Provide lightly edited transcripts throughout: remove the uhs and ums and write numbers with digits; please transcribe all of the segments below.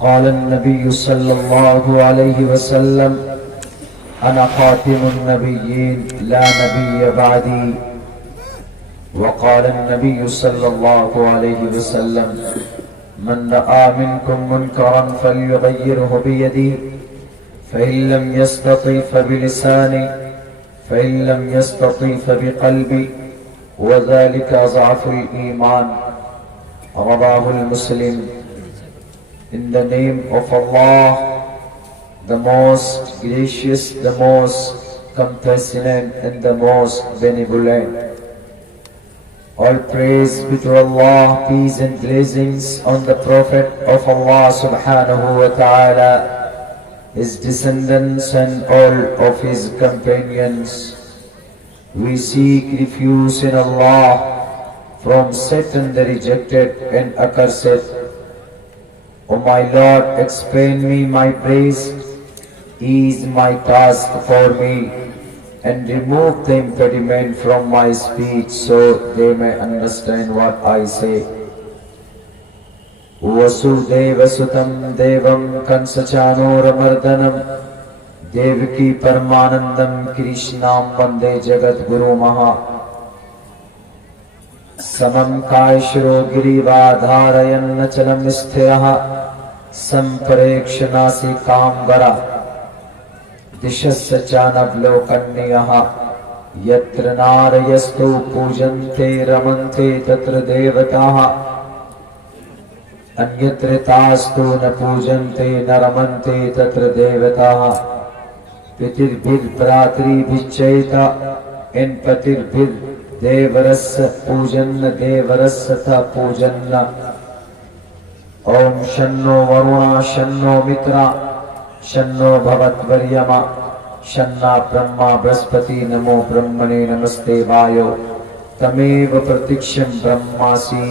قال النبي صلى الله عليه وسلم أنا خاتم النبيين لا نبي بعدي. وقال النبي صلى الله عليه وسلم من رأى منكم منكرا فليغيره بيده فإن لم يستطع فبلسانه فإن لم يستطع فبقلبه وذلك أضعف الإيمان. رواه المسلم. In the name of Allah, the most gracious, the most compassionate, and the most benevolent. All praise be to Allah, peace and blessings on the Prophet of Allah subhanahu wa ta'ala, his descendants and all of his companions. We seek refuge in Allah from Satan the rejected and accursed. O my Lord, explain me my praise, ease my task for me, and remove the impediment from my speech so they may understand what I say. Vasudeva Sutam Devam Kansachanuramardanam Devaki Paramanandam Krishnam Vande Jagat Guru Maha Samam Kaishro Girivadharayan Nachalam Isthiraha Samparekshanasi Kambara Dishasachanavlokanniyaha Yatra Narayastu Pujante Ramante Tatra Devataha Anyatritastu na Pujante Naramante Tatra Devataha Pitirbhir Pratri Vicheta En Patirbhir Devarasa Pujanna Devarasatha Pujanna. Om Shanno Varuna Shanno Mitra Shanno Bhavat Varyama Shanna Brahma Braspati Namo Brahmane Namaste Vayo Tameva Pratiksham Brahmasi.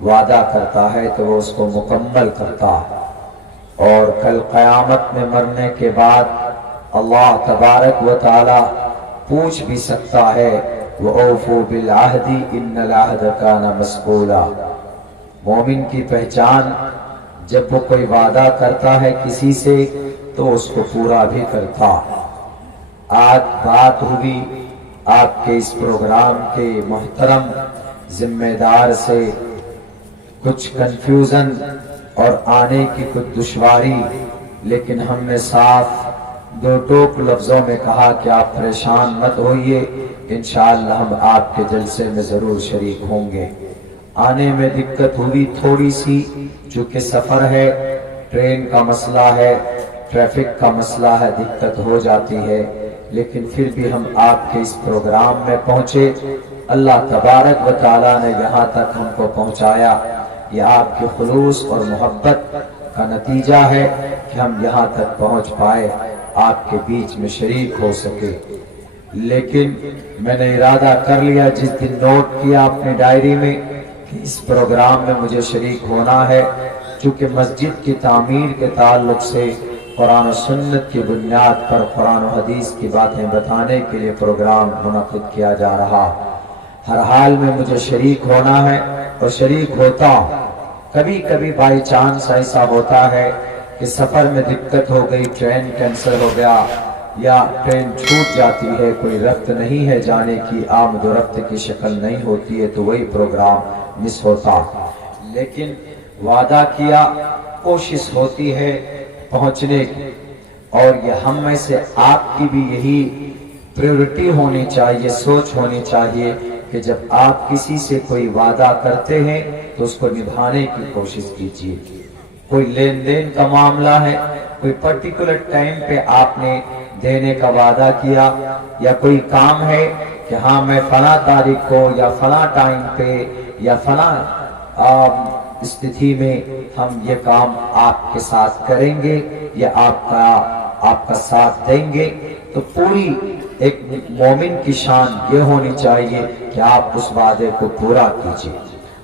وعدہ کرتا ہے تو وہ اس کو مکمل کرتا ہے، اور کل قیامت میں مرنے کے بعد اللہ تبارک و تعالی پوچھ بھی سکتا ہے وَأَوْفُوا بِالْعَهْدِ إِنَّ الْعَهْدَ كَانَ مَسْئُولًا۔ مومن کی پہچان جب وہ کوئی وعدہ کرتا ہے کسی سے تو اس کو پورا بھی کرتا۔ آج بات ہوئی آپ کے اس پروگرام کے محترم ذمہ دار سے، کچھ کنفیوژن اور آنے کی کچھ دشواری، لیکن ہم نے صاف دو ٹوک لفظوں میں کہا کہ آپ پریشان مت ہوئیے، انشاءاللہ ہم آپ کے جلسے میں ضرور شریک ہوں گے۔ آنے میں دقت ہوئی تھوڑی سی، چونکہ سفر ہے، ٹرین کا مسئلہ ہے، ٹریفک کا مسئلہ ہے، دقت ہو جاتی ہے، لیکن پھر بھی ہم آپ کے اس پروگرام میں پہنچے۔ اللہ تبارک و تعالیٰ نے یہاں تک ہم کو پہنچایا، یہ آپ کے خلوص اور محبت کا نتیجہ ہے کہ ہم یہاں تک پہنچ پائے، آپ کے بیچ میں شریک ہو سکے۔ لیکن میں نے ارادہ کر لیا، جس دن نوٹ کیا اپنے ڈائری میں کہ اس پروگرام میں مجھے شریک ہونا ہے، چونکہ مسجد کی تعمیر کے تعلق سے قرآن و سنت کی بنیاد پر قرآن و حدیث کی باتیں بتانے کے لیے پروگرام منعقد کیا جا رہا۔ ہر حال میں مجھے شریک ہونا ہے اور شریک ہوتا ہوں۔ کبھی کبھی بائی چانس ایسا ہوتا ہے کہ سفر میں دقت ہو گئی، ٹرین کینسل ہو گیا یا ٹرین چھوٹ جاتی ہے، کوئی رفت نہیں ہے جانے کی، آمد و رفت کی شکل نہیں ہوتی ہے، تو وہی پروگرام مس ہوتا۔ لیکن وعدہ کیا، کوشش ہوتی ہے پہنچنے کی، اور یہ ہم میں سے آپ کی بھی یہی پریورٹی ہونی چاہیے، سوچ ہونی چاہیے کہ جب آپ کسی سے کوئی وعدہ کرتے ہیں تو اس کو نبھانے کی کوشش کیجیے۔ کوئی لین دین کا معاملہ ہے، کوئی پرٹیکولر ٹائم پہ آپ نے دینے کا وعدہ کیا، یا کوئی کام ہے کہ ہاں میں فلاں تاریخ کو یا فلاں ٹائم پہ یا فلاں استھتی میں ہم یہ کام آپ کے ساتھ کریں گے یا آپ کا ساتھ دیں گے، تو پوری ایک مومن کی شان یہ ہونی چاہیے کہ آپ اس وعدے کو پورا کیجیے۔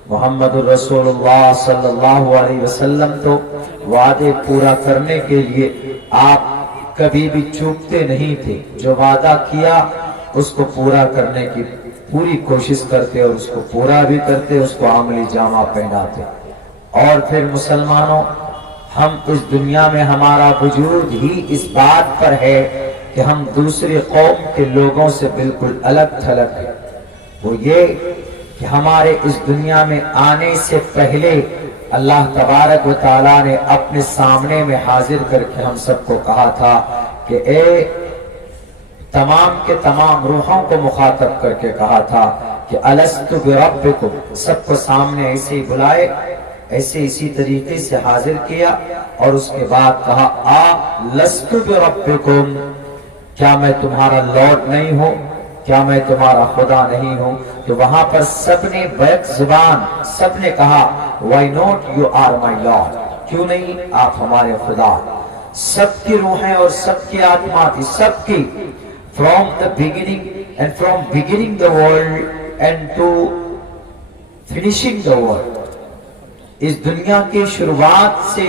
محمد الرسول اللہ صلی اللہ علیہ وسلم تو وعدے پورا کرنے کے لیے آپ کبھی بھی چوکتے نہیں تھے، جو وعدہ کیا اس کو پورا کرنے کی پوری کوشش کرتے اور اس کو پورا بھی کرتے، اس کو عملی جامہ پہناتے۔ اور پھر مسلمانوں، ہم اس دنیا میں ہمارا وجود ہی اس بات پر ہے کہ ہم دوسری قوم کے لوگوں سے بالکل الگ تھلگ ہیں۔ وہ یہ کہ ہمارے اس دنیا میں آنے سے پہلے اللہ تبارک و تعالیٰ نے اپنے سامنے میں حاضر کر کے ہم سب کو کہا تھا کہ اے تمام کے تمام روحوں کو مخاطب کر کے کہا تھا کہ الستُ بربکم، سب کو سامنے ایسے ہی بلائے، ایسے اسی طریقے سے حاضر کیا، اور اس کے بعد کہا لستُ بربکم، کیا میں تمہارا لارڈ نہیں ہوں، کیا میں تمہارا خدا نہیں ہوں؟ تو وہاں پر سب نے بیک زبان سب نے کہا why not you are my lord، کیوں نہیں آپ ہمارے خدا؟ سب کی روحیں اور سب کی آتما تھی، سب کی، from the beginning and from beginning the world and to finishing the world، اس دنیا کی شروعات سے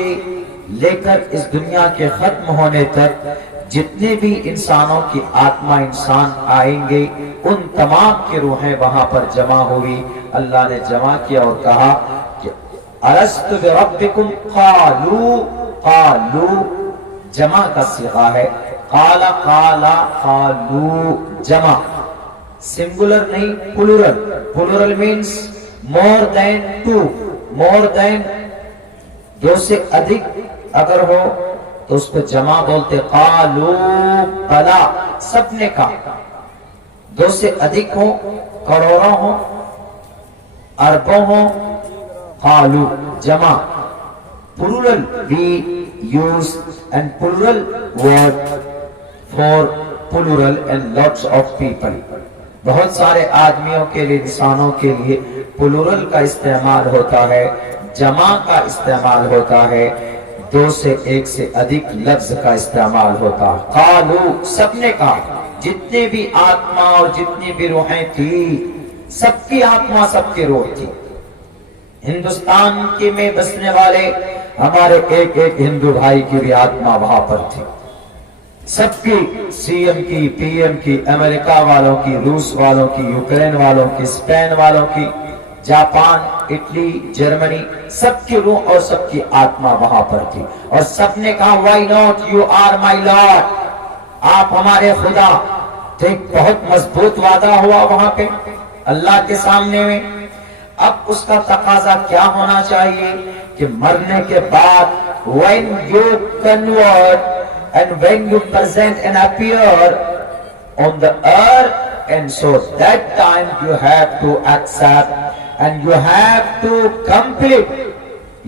لے کر اس دنیا کے ختم ہونے تک جتنے بھی انسانوں کی آتما انسان آئیں گے، ان تمام کی روحیں وہاں پر جمع ہوئی۔ اللہ نے جمع کیا اور کہا کہ الست بربکم، قالو جمع کا صیغہ ہے، قال قالو جمع، سنگولر نہیں plural, plural means more than two, more than دو سے ادھک اگر ہو تو اس کو جمع بولتے، قالو بلا، سب نے کہا، دو سے ادھک ہو، کروڑوں ہو، اربوں ہو، قالو جمع، plural we use and plural word for plural and lots of people، بہت سارے آدمیوں کے لیے، انسانوں کے لیے plural کا استعمال ہوتا ہے، جمع کا استعمال ہوتا ہے، دو سے ایک سے ادھک لفظ کا استعمال ہوتا۔ قالو سب نے کہا، جتنے بھی آتما اور جتنی بھی روحیں تھی، سب کی آتما سب کی روح تھی، ہندوستان کے میں بسنے والے ہمارے ایک ایک ہندو بھائی کی بھی آتما وہاں پر تھی، سب کی، سی ایم کی، پی ایم کی، امریکہ والوں کی، روس والوں کی، یوکرین والوں کی، اسپین والوں کی، جاپان، اٹلی، جرمنی، سب کی روح اور سب کی آتما وہاں پر تھی، اور سب نے کہا why not, you are my lord, آپ ہمارے خدا۔ تو ایک بہت مضبوط وعدہ ہوا وہاں پہ اللہ کے سامنے میں۔ اب اس کا تقاضا کیا ہونا چاہیے کہ مرنے کے بعد when you convert and when you present and appear on the earth, and so that time you have to accept and you have to complete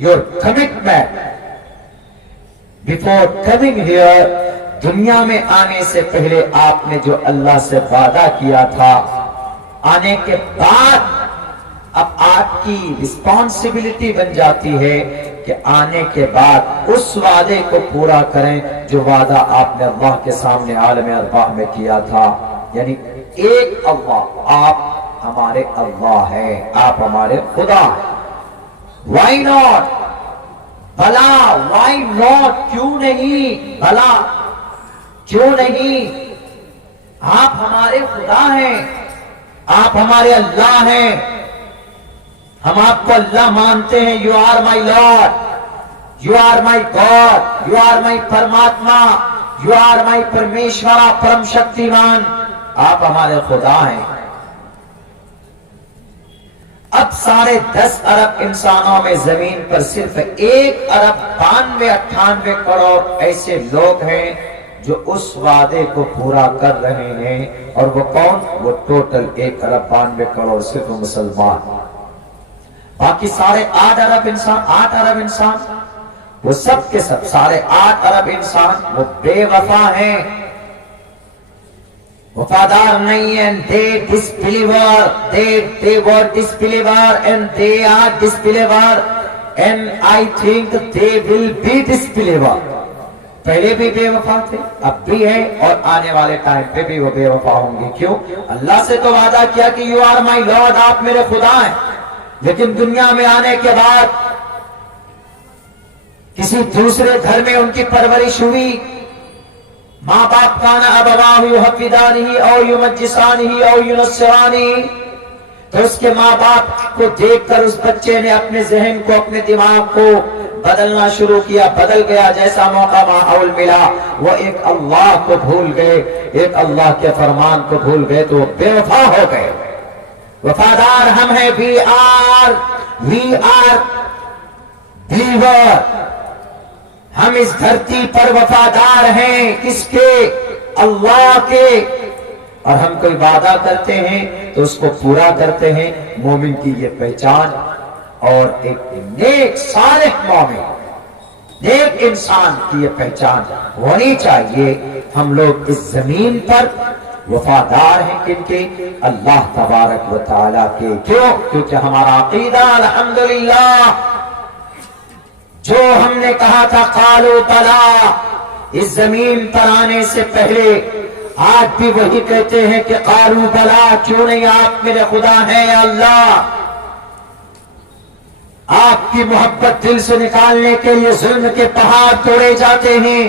your commitment before coming here. دنیا میں آنے سے پہلے آپ نے جو اللہ سے وعدہ کیا تھا، آنے کے بعد اب آپ کی رسپانسبلٹی بن جاتی ہے کہ آنے کے بعد اس وعدے کو پورا کریں جو وعدہ آپ نے اللہ کے سامنے عالم ارواح میں کیا تھا، یعنی ایک اللہ، آپ ہمارے اللہ ہیں، آپ ہمارے خدا ہیں۔ وائی ناٹ، بھلا، وائی ناٹ، کیوں نہیں، بھلا کیوں نہیں، آپ ہمارے خدا ہیں، آپ ہمارے اللہ ہیں، ہم آپ کو اللہ مانتے ہیں، you are my lord, you are my God, you are my پرماتما، یو آر مائی پرمیشورا پرم شکتیمان، آپ ہمارے خدا ہیں۔ اب 10.5 ارب انسانوں میں زمین پر صرف 1.92 کروڑ ایسے لوگ ہیں جو اس وعدے کو پورا کر رہے ہیں، اور وہ کون؟ وہ ٹوٹل 1.92 کروڑ صرف مسلمان، باقی 8.5 ارب انسان وہ سب کے سب 8.5 ارب انسان وہ بے وفا ہیں، وفادار نہیں ہیں، they disbeliever, they were disbeliever and they are disbeliever and I think they will be disbeliever۔ پہلے بھی بے وفا تھے، اب بھی ہے، اور آنے والے ٹائم پہ بھی وہ بے وفا ہوں گے۔ کیوں؟ اللہ سے تو وعدہ کیا کہ یو آر مائی لارڈ، آپ میرے خدا ہیں، لیکن دنیا میں آنے کے بعد کسی دوسرے گھر میں ان کی پرورش ہوئی، ماں باپ کانا ابواہ یحودانہ او یمجسانہ او ینصرانہ، تو اس کے ماں باپ کو دیکھ کر اس بچے نے اپنے ذہن کو، اپنے دماغ کو بدلنا شروع کیا، بدل گیا، جیسا موقع ماحول ملا وہ ایک اللہ کو بھول گئے، ایک اللہ کے فرمان کو بھول گئے، تو وہ بے وفا ہو گئے۔ وفادار ہم ہیں، وی آر بلیور، ہم اس دھرتی پر وفادار ہیں، کس کے؟ اللہ کے، اور ہم کوئی وعدہ کرتے ہیں تو اس کو پورا کرتے ہیں۔ مومن کی یہ پہچان، اور ایک نیک صالح مومن، نیک انسان کی یہ پہچان ہونی چاہیے۔ ہم لوگ اس زمین پر وفادار ہیں کن کے؟ اللہ تبارک و تعالیٰ کے۔ کیوں؟ کیونکہ ہمارا عقیدہ الحمدللہ جو ہم نے کہا تھا قالوا بلا، اس زمین پر آنے سے پہلے آج بھی وہی کہتے ہیں کہ قالوا بلا، کیوں نہیں، آپ میرے خدا ہیں یا اللہ۔ آپ کی محبت دل سے نکالنے کے لیے ظلم کے پہاڑ توڑے جاتے ہیں،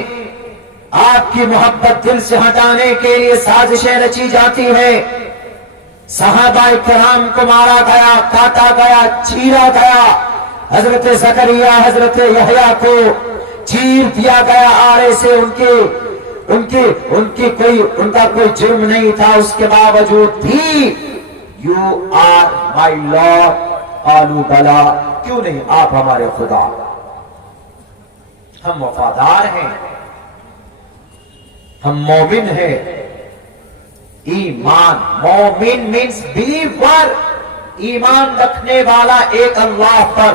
آپ کی محبت دل سے ہٹانے کے لیے سازشیں رچی جاتی ہے، صحابہ کرام کو مارا گیا، کاٹا گیا، چیرا گیا، حضرت زکریا، حضرت یحییٰ کو چیر دیا گیا آڑے سے، ان کا کوئی جرم نہیں تھا، اس کے باوجود بھی یو آر مائی لارڈ، قالوا بلا، کیوں نہیں، آپ ہمارے خدا۔ ہم وفادار ہیں، ہم مومن ہیں۔ ایمان، مومن مینس بلیور، ایمان رکھنے والا ایک اللہ پر،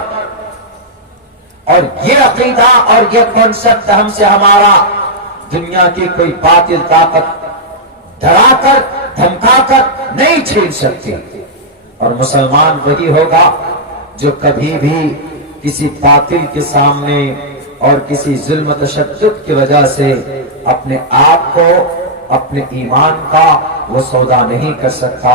اور یہ عقیدہ اور یہ کنسپٹ ہم سے ہمارا دنیا کی کوئی باطل طاقت ڈرا کر دھمکا کر نہیں چھین سکتی۔ اور مسلمان وہی ہوگا جو کبھی بھی کسی باطل کے سامنے اور کسی ظلم و تشدد کی وجہ سے اپنے آپ کو، اپنے ایمان کا وہ سودا نہیں کر سکتا،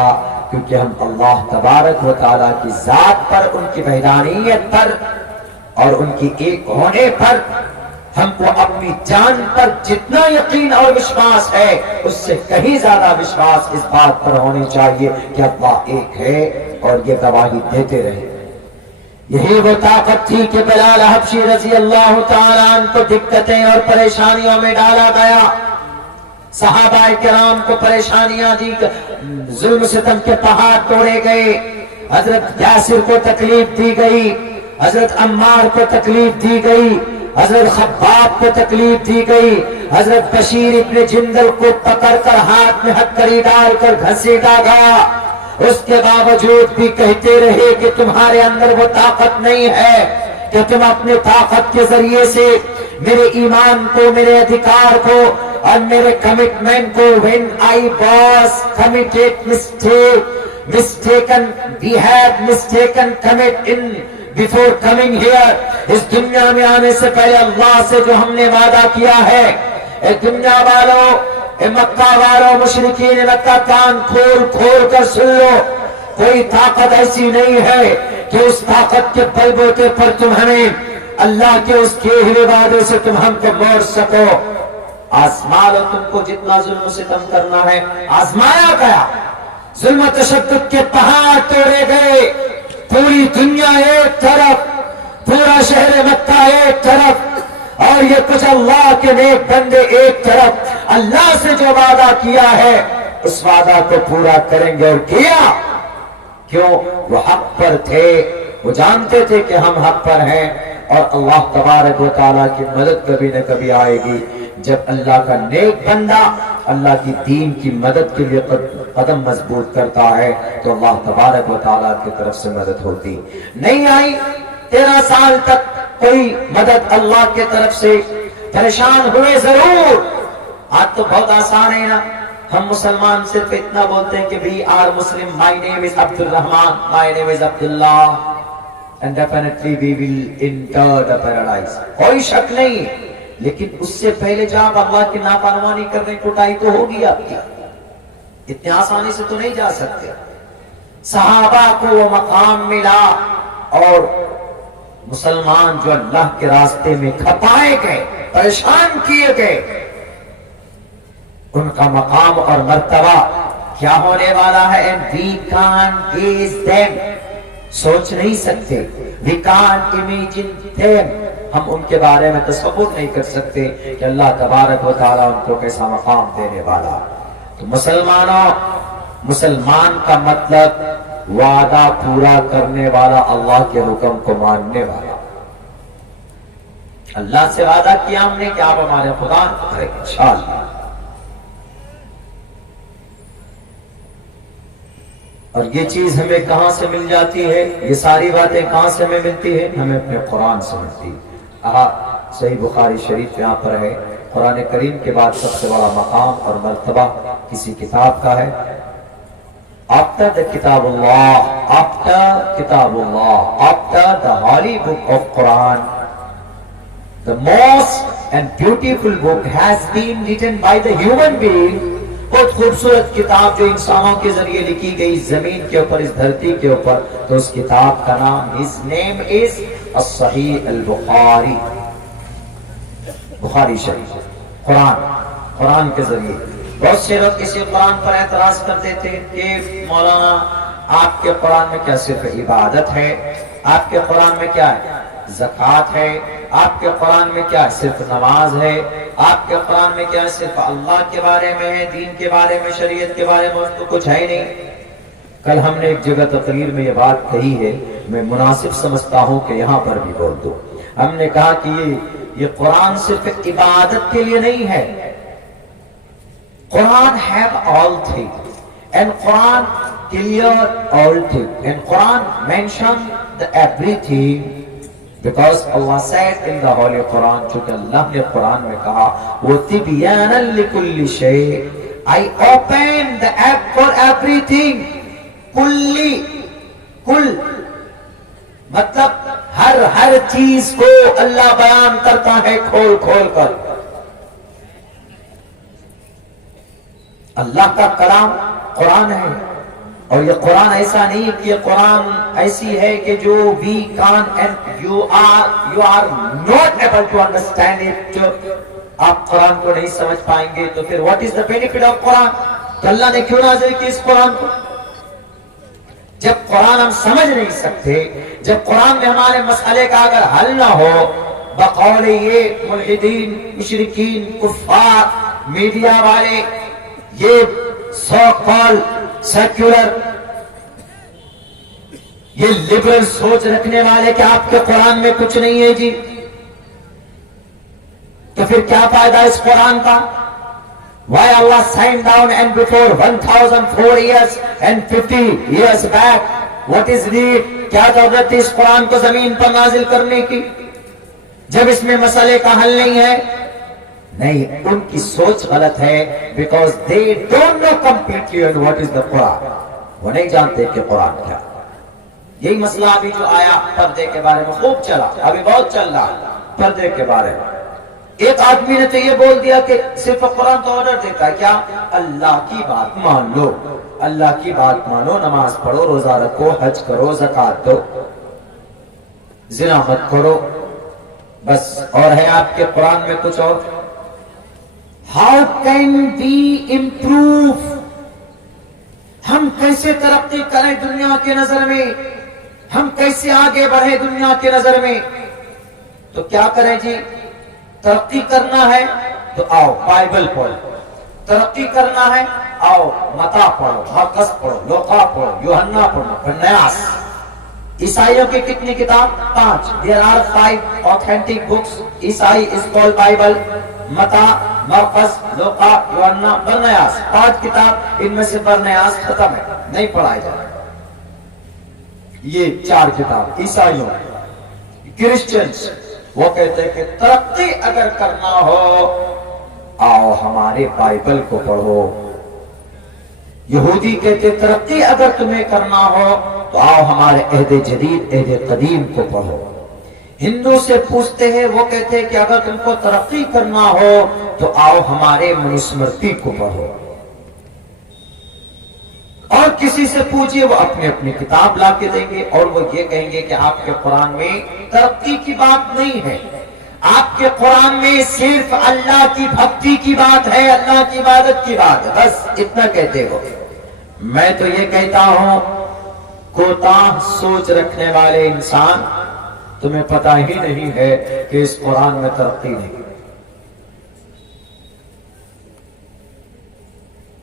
کیونکہ ہم اللہ تبارک و تعالیٰ کی ذات پر، ان کی وحدانیت پر اور ان کی ایک ہونے پر ہم کو اپنی جان پر جتنا یقین اور وشواس ہے اس سے کہیں زیادہ وشواس اس بات پر ہونی چاہیے کہ اللہ ایک ہے اور یہ گواہی دیتے رہے۔ یہی وہ طاقت تھی کہ بلال حبشی رضی اللہ تعالیٰ عنہ کو دقتیں اور پریشانیوں میں ڈالا گیا، صحابہ کرام کو پریشانیاں دی، ظلم ستم کے پہاڑ توڑے گئے، حضرت یاسر کو تکلیف دی گئی، حضرت عمار کو تکلیف دی گئی، حضرت خباب کو تکلیف دی گئی، حضرت بشیر ابن جندل کو پکڑ کر ہاتھ میں ہتھکڑی ڈال کر گھسیٹا گیا، اس کے باوجود بھی کہتے رہے کہ تمہارے اندر وہ طاقت نہیں ہے کہ تم اپنے طاقت کے ذریعے سے میرے ایمان کو، میرے ادھیکار کو اور میرے کمٹمنٹ کو when I was committed we had mistaken commit in before coming here، اس دنیا میں آنے سے پہلے اللہ سے جو ہم نے وعدہ کیا ہے، اے دنیا والوں، اے مکہ والوں، مشرکین مکہ، کان کھول کھول کر سن لو، کوئی طاقت ایسی نہیں ہے کہ اس طاقت کے بل بوتے پر تم ہمیں اللہ کے اس کیے ہوئے وعدے سے تم ہم کو موڑ سکو۔ آزما لو، تم کو جتنا ظلم و ستم کرنا ہے آزمایا گیا، ظلم و تشدد کے پہاڑ توڑے گئے، پوری دنیا ایک طرف، پورا شہر مکہ ایک طرف اور یہ کچھ اللہ کے نیک بندے ایک طرف، اللہ سے جو وعدہ کیا ہے اس وعدہ کو پورا کریں گے، اور کیا۔ کیوں؟ وہ حق پر تھے، وہ جانتے تھے کہ ہم حق پر ہیں، اور اللہ تبارک و تعالیٰ کی مدد کبھی نہ کبھی آئے گی۔ جب اللہ کا نیک بندہ اللہ کی دین کی مدد کے لیے قدم مضبوط کرتا ہے تو اللہ تبارک و تعالیٰ کی طرف سے مدد ہوتی۔ نہیں آئی 13 سال تک کوئی مدد اللہ کی طرف سے، پریشان ہوئے ضرور۔ آج تو بہت آسان ہے نا، ہم مسلمان صرف اتنا بولتے ہیں کہ we are Muslim, my name is عبد الرحمن, my name is Abdullah and definitely we will enter the paradise، کوئی شک نہیں۔ لیکن اس سے پہلے جب اللہ کی نافرمانی کرنے کوٹائی تو ہوگی آپ کی، اتنی آسانی سے تو نہیں جا سکتے۔ صحابہ کو وہ مقام ملا، اور مسلمان جو اللہ کے راستے میں کھپائے گئے، پریشان کیے گئے، ان کا مقام اور مرتبہ کیا ہونے والا ہے۔ and we can't gaze them، سوچ نہیں سکتے، we can't imagine them، ہم ان کے بارے میں تصور نہیں کر سکتے کہ اللہ تبارک و تعالیٰ ان کو کیسا مقام دینے والا۔ تو مسلمانوں، مسلمان کا مطلب وعدہ پورا کرنے والا، اللہ کے حکم کو ماننے والا۔ اللہ سے وعدہ کیا ہم نے کہ آپ ہمارے خدا کریں انشاءاللہ، اور یہ چیز ہمیں کہاں سے مل جاتی ہے؟ یہ ساری باتیں کہاں سے ہمیں ملتی ہے؟ ہمیں اپنے قرآن سے ملتی ہے۔ صحیح بخاری شریف یہاں پر ہے، قرآن کریم کے بعد سب سے بڑا مقام اور مرتبہ کسی کتاب کا ہے۔ After the kitab Allah, after the holy book of Quran, the most and beautiful book has been written by the human being، بہت خوبصورت کتاب جو انسانوں کے ذریعے لکھی گئی زمین کے اوپر، اس دھرتی کے اوپر، تو اس کتاب کا نام، his name is الصحیح البخاری، بخاری شریف، قرآن کے ذریعے۔ بہت سے لوگ کسی قرآن پر اعتراض کرتے تھے کہ مولانا آپ کے قرآن میں کیا صرف عبادت ہے، آپ کے قرآن میں کیا ہے زکوٰۃ ہے، آپ کے قرآن میں کیا صرف نماز ہے، آپ کے قرآن میں کیا صرف اللہ کے بارے میں ہے، دین کے بارے میں، شریعت کے بارے میں تو کچھ ہے نہیں۔ کل ہم نے ایک جگہ تقریر میں یہ بات کہی ہے، میں مناسب سمجھتا ہوں کہ یہاں پر بھی بول دوں۔ ہم نے کہا کہ یہ قرآن صرف عبادت کے لیے نہیں ہے، قرآن have all things and Quran clear all things and Quran mention the everything because Allah said in the Holy Quran، چونکہ اللہ نے قرآن میں کہا وَتِبْيَانًا لِكُلِّ شَيْءٍ، I open the app for everything، کل مطلب ہر چیز کو اللہ بیان کرتا ہے کھول کھول کر۔ اللہ کا کلام قرآن ہے، اور یہ قرآن ایسا نہیں کہ یہ قرآن ایسی ہے کہ جو we can't and you are not able to understand it. آپ قرآن کو نہیں سمجھ پائیں گے تو پھر what is the benefit of قرآن؟ تو اللہ نے کیوں نازل کی اس قرآن کو؟ جب قرآن ہم سمجھ نہیں سکتے، جب قرآن میں ہمارے مسئلے کا اگر حل نہ ہو، بقول یہ ملحدین، مشرکین، کفار، میڈیا والے، یہ سو کال سیکولر، یہ لبرل سوچ رکھنے والے کہ آپ کے قرآن میں کچھ نہیں ہے جی، تو پھر کیا فائدہ اس قرآن کا؟ Why Allah signed down and before 1004 years and 50 years back, what is need? کیا ضرورت ہے اس قرآن کو زمین پر نازل کرنے کی جب اس میں مسئلے کا حل نہیں ہے؟ نہیں، ان کی سوچ غلط ہے because they don't know completely what is the Quran. وہ نہیں جانتے کہ قرآن کیا. یہی مسئلہ ابھی جو آیا پردے کے بارے میں خوب چلا، ابھی بہت چل رہا ہے پردے کے بارے میں. ایک آدمی نے تو یہ بول دیا کہ صرف قرآن تو آرڈر دیتا ہے کیا؟ اللہ کی بات مان لو، اللہ کی بات مانو، نماز پڑھو، روزہ رکھو، حج کرو، زکوٰۃ دو، زنا مت کرو، بس. اور ہے آپ کے قرآن میں کچھ اور. How can we improve؟ ہم کیسے ترقی کریں دنیا کے نظر میں، ہم کیسے آگے بڑھیں دنیا کے نظر میں؟ تو کیا کریں جی؟ ترقی کرنا ہے تو آؤ بائبل پڑھو، ترقی کرنا ہے آؤ متا پڑھو، حقص پڑھو، لوقا پڑھو، یوحنا پڑھو، بنیاس. عیسائیوں کی کتنی کتاب؟ 5. There are 5 authentic books. عیسائی is called Bible. متا، مرقس، لوقا، یوحنا، برنیاس. 5 کتاب، ان میں سے برنیاس ختم ہے، نہیں پڑھائی جائے. یہ 4 کتاب عیسائیوں. کرسچنز وہ کہتے ہیں کہ ترقی اگر کرنا ہو آؤ ہمارے بائبل کو پڑھو. یہودی کہتے ترقی اگر تمہیں کرنا ہو تو آؤ ہمارے عہد جدید عہد قدیم کو پڑھو. ہندو سے پوچھتے ہیں، وہ کہتے ہیں کہ اگر تم کو ترقی کرنا ہو تو آؤ ہمارے منوسمرتی کو پڑھو. اور کسی سے پوچھئے وہ اپنی اپنی کتاب لا کے دیں گے اور وہ یہ کہیں گے کہ آپ کے قرآن میں ترقی کی بات نہیں ہے، آپ کے قرآن میں صرف اللہ کی بھکتی کی بات ہے، اللہ کی عبادت کی بات ہے، بس اتنا کہتے ہو. میں تو یہ کہتا ہوں کوتاہ سوچ رکھنے والے انسان، تمہیں پتہ ہی نہیں ہے کہ اس قرآن میں ترقی نہیں.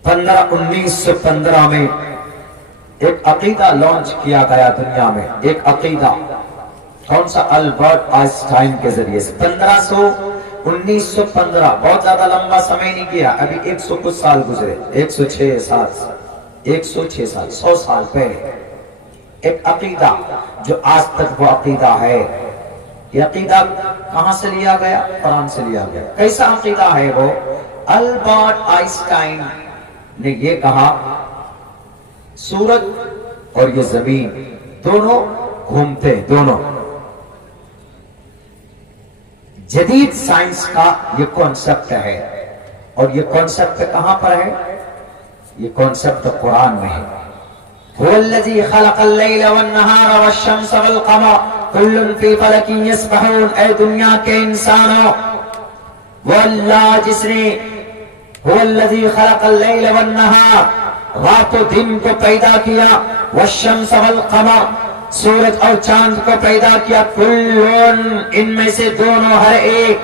1915 میں ایک عقیدہ لانچ کیا گیا دنیا میں، ایک عقیدہ. کون سا؟ البرٹ آئنسٹائن کے ذریعے سے. 1915 بہت زیادہ لمبا سمے نہیں کیا، ابھی 100 کچھ سال گزرے، 106 سال 100 سال پہلے ایک عقیدہ جو آج تک وہ عقیدہ ہے. یہ عقیدہ کہاں سے لیا گیا؟ قرآن سے لیا گیا. کیسا عقیدہ ہے وہ؟ البرٹ آئنسٹائن نے یہ کہا سورج اور یہ زمین دونوں گھومتے، دونوں. جدید سائنس کا یہ کانسیپٹ ہے، اور یہ کانسیپٹ کہاں پر ہے؟ یہ کانسیپٹ قرآن میں ہے. هو الذي خلق الليل والنهار والشمس والقمر كل في فلك يسبحون. اے دنیا کے انسانوں، وہ اللہ جس نے هو الذي خلق الليل والنهار رات و دن کو پیدا کیا، والشمس والقمر سورج اور چاند کو پیدا کیا، کلون ان میں سے دونوں ہر ایک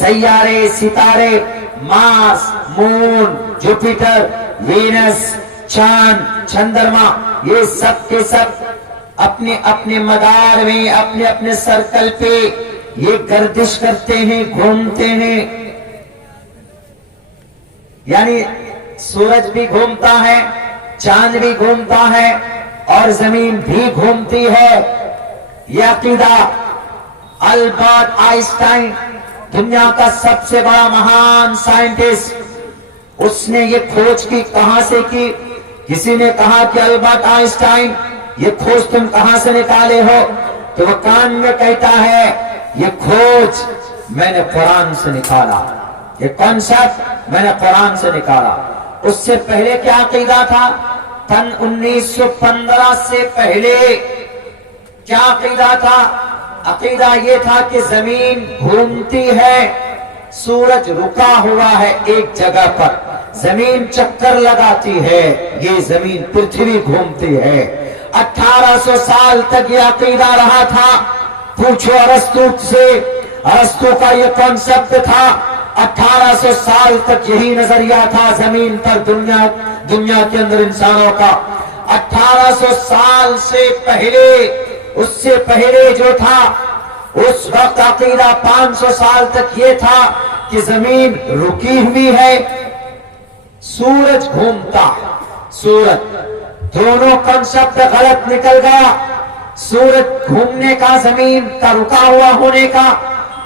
سیارے، ستارے، مارس، مون، جوپیٹر، وینس، چاند، چندرما، یہ سب کے سب اپنے اپنے مدار میں، اپنے اپنے سرکل پہ یہ گردش کرتے ہیں، گھومتے ہیں. یعنی سورج بھی گھومتا ہے، چاند بھی گھومتا ہے، اور زمین بھی گھومتی ہے. یہ عقیدہ البرٹ آئنسٹائن دنیا کا سب سے بڑا مہان سائنٹسٹ، اس نے یہ کھوج کی. کہاں سے کی؟ کسی نے کہا کہ البرٹ آئنسٹائن یہ کھوج تم کہاں سے نکالے ہو؟ تو وہ کان میں کہتا ہے یہ کھوج میں نے قرآن سے نکالا، یہ کانسیپٹ میں نے قرآن سے نکالا. اس سے پہلے کیا عقیدہ تھا؟ 1915 سے پہلے کیا عقیدہ تھا؟ عقیدہ یہ تھا کہ زمین گھومتی ہے، سورج رکا ہوا ہے ایک جگہ پر، زمین چکر لگاتی ہے، یہ زمین پرتھوی گھومتی ہے۔ 1800 سال تک یہ عقیدہ رہا تھا۔ پوچھو ارسطو سے، ارسطو کا یہ کانسیپٹ تھا۔ 1800 سال تک یہی نظریہ تھا زمین پر، دنیا کے اندر انسانوں کا۔ 1800 سال سے پہلے، اس سے پہلے جو تھا، اس وقت عقیدہ 500 سال تک یہ تھا کہ زمین رکی ہوئی ہے، سورج گھومتا ہے۔ سورج، دونوں کنسپٹ غلط نکل گیا، سورج گھومنے کا، زمین کا رکا ہوا ہونے کا،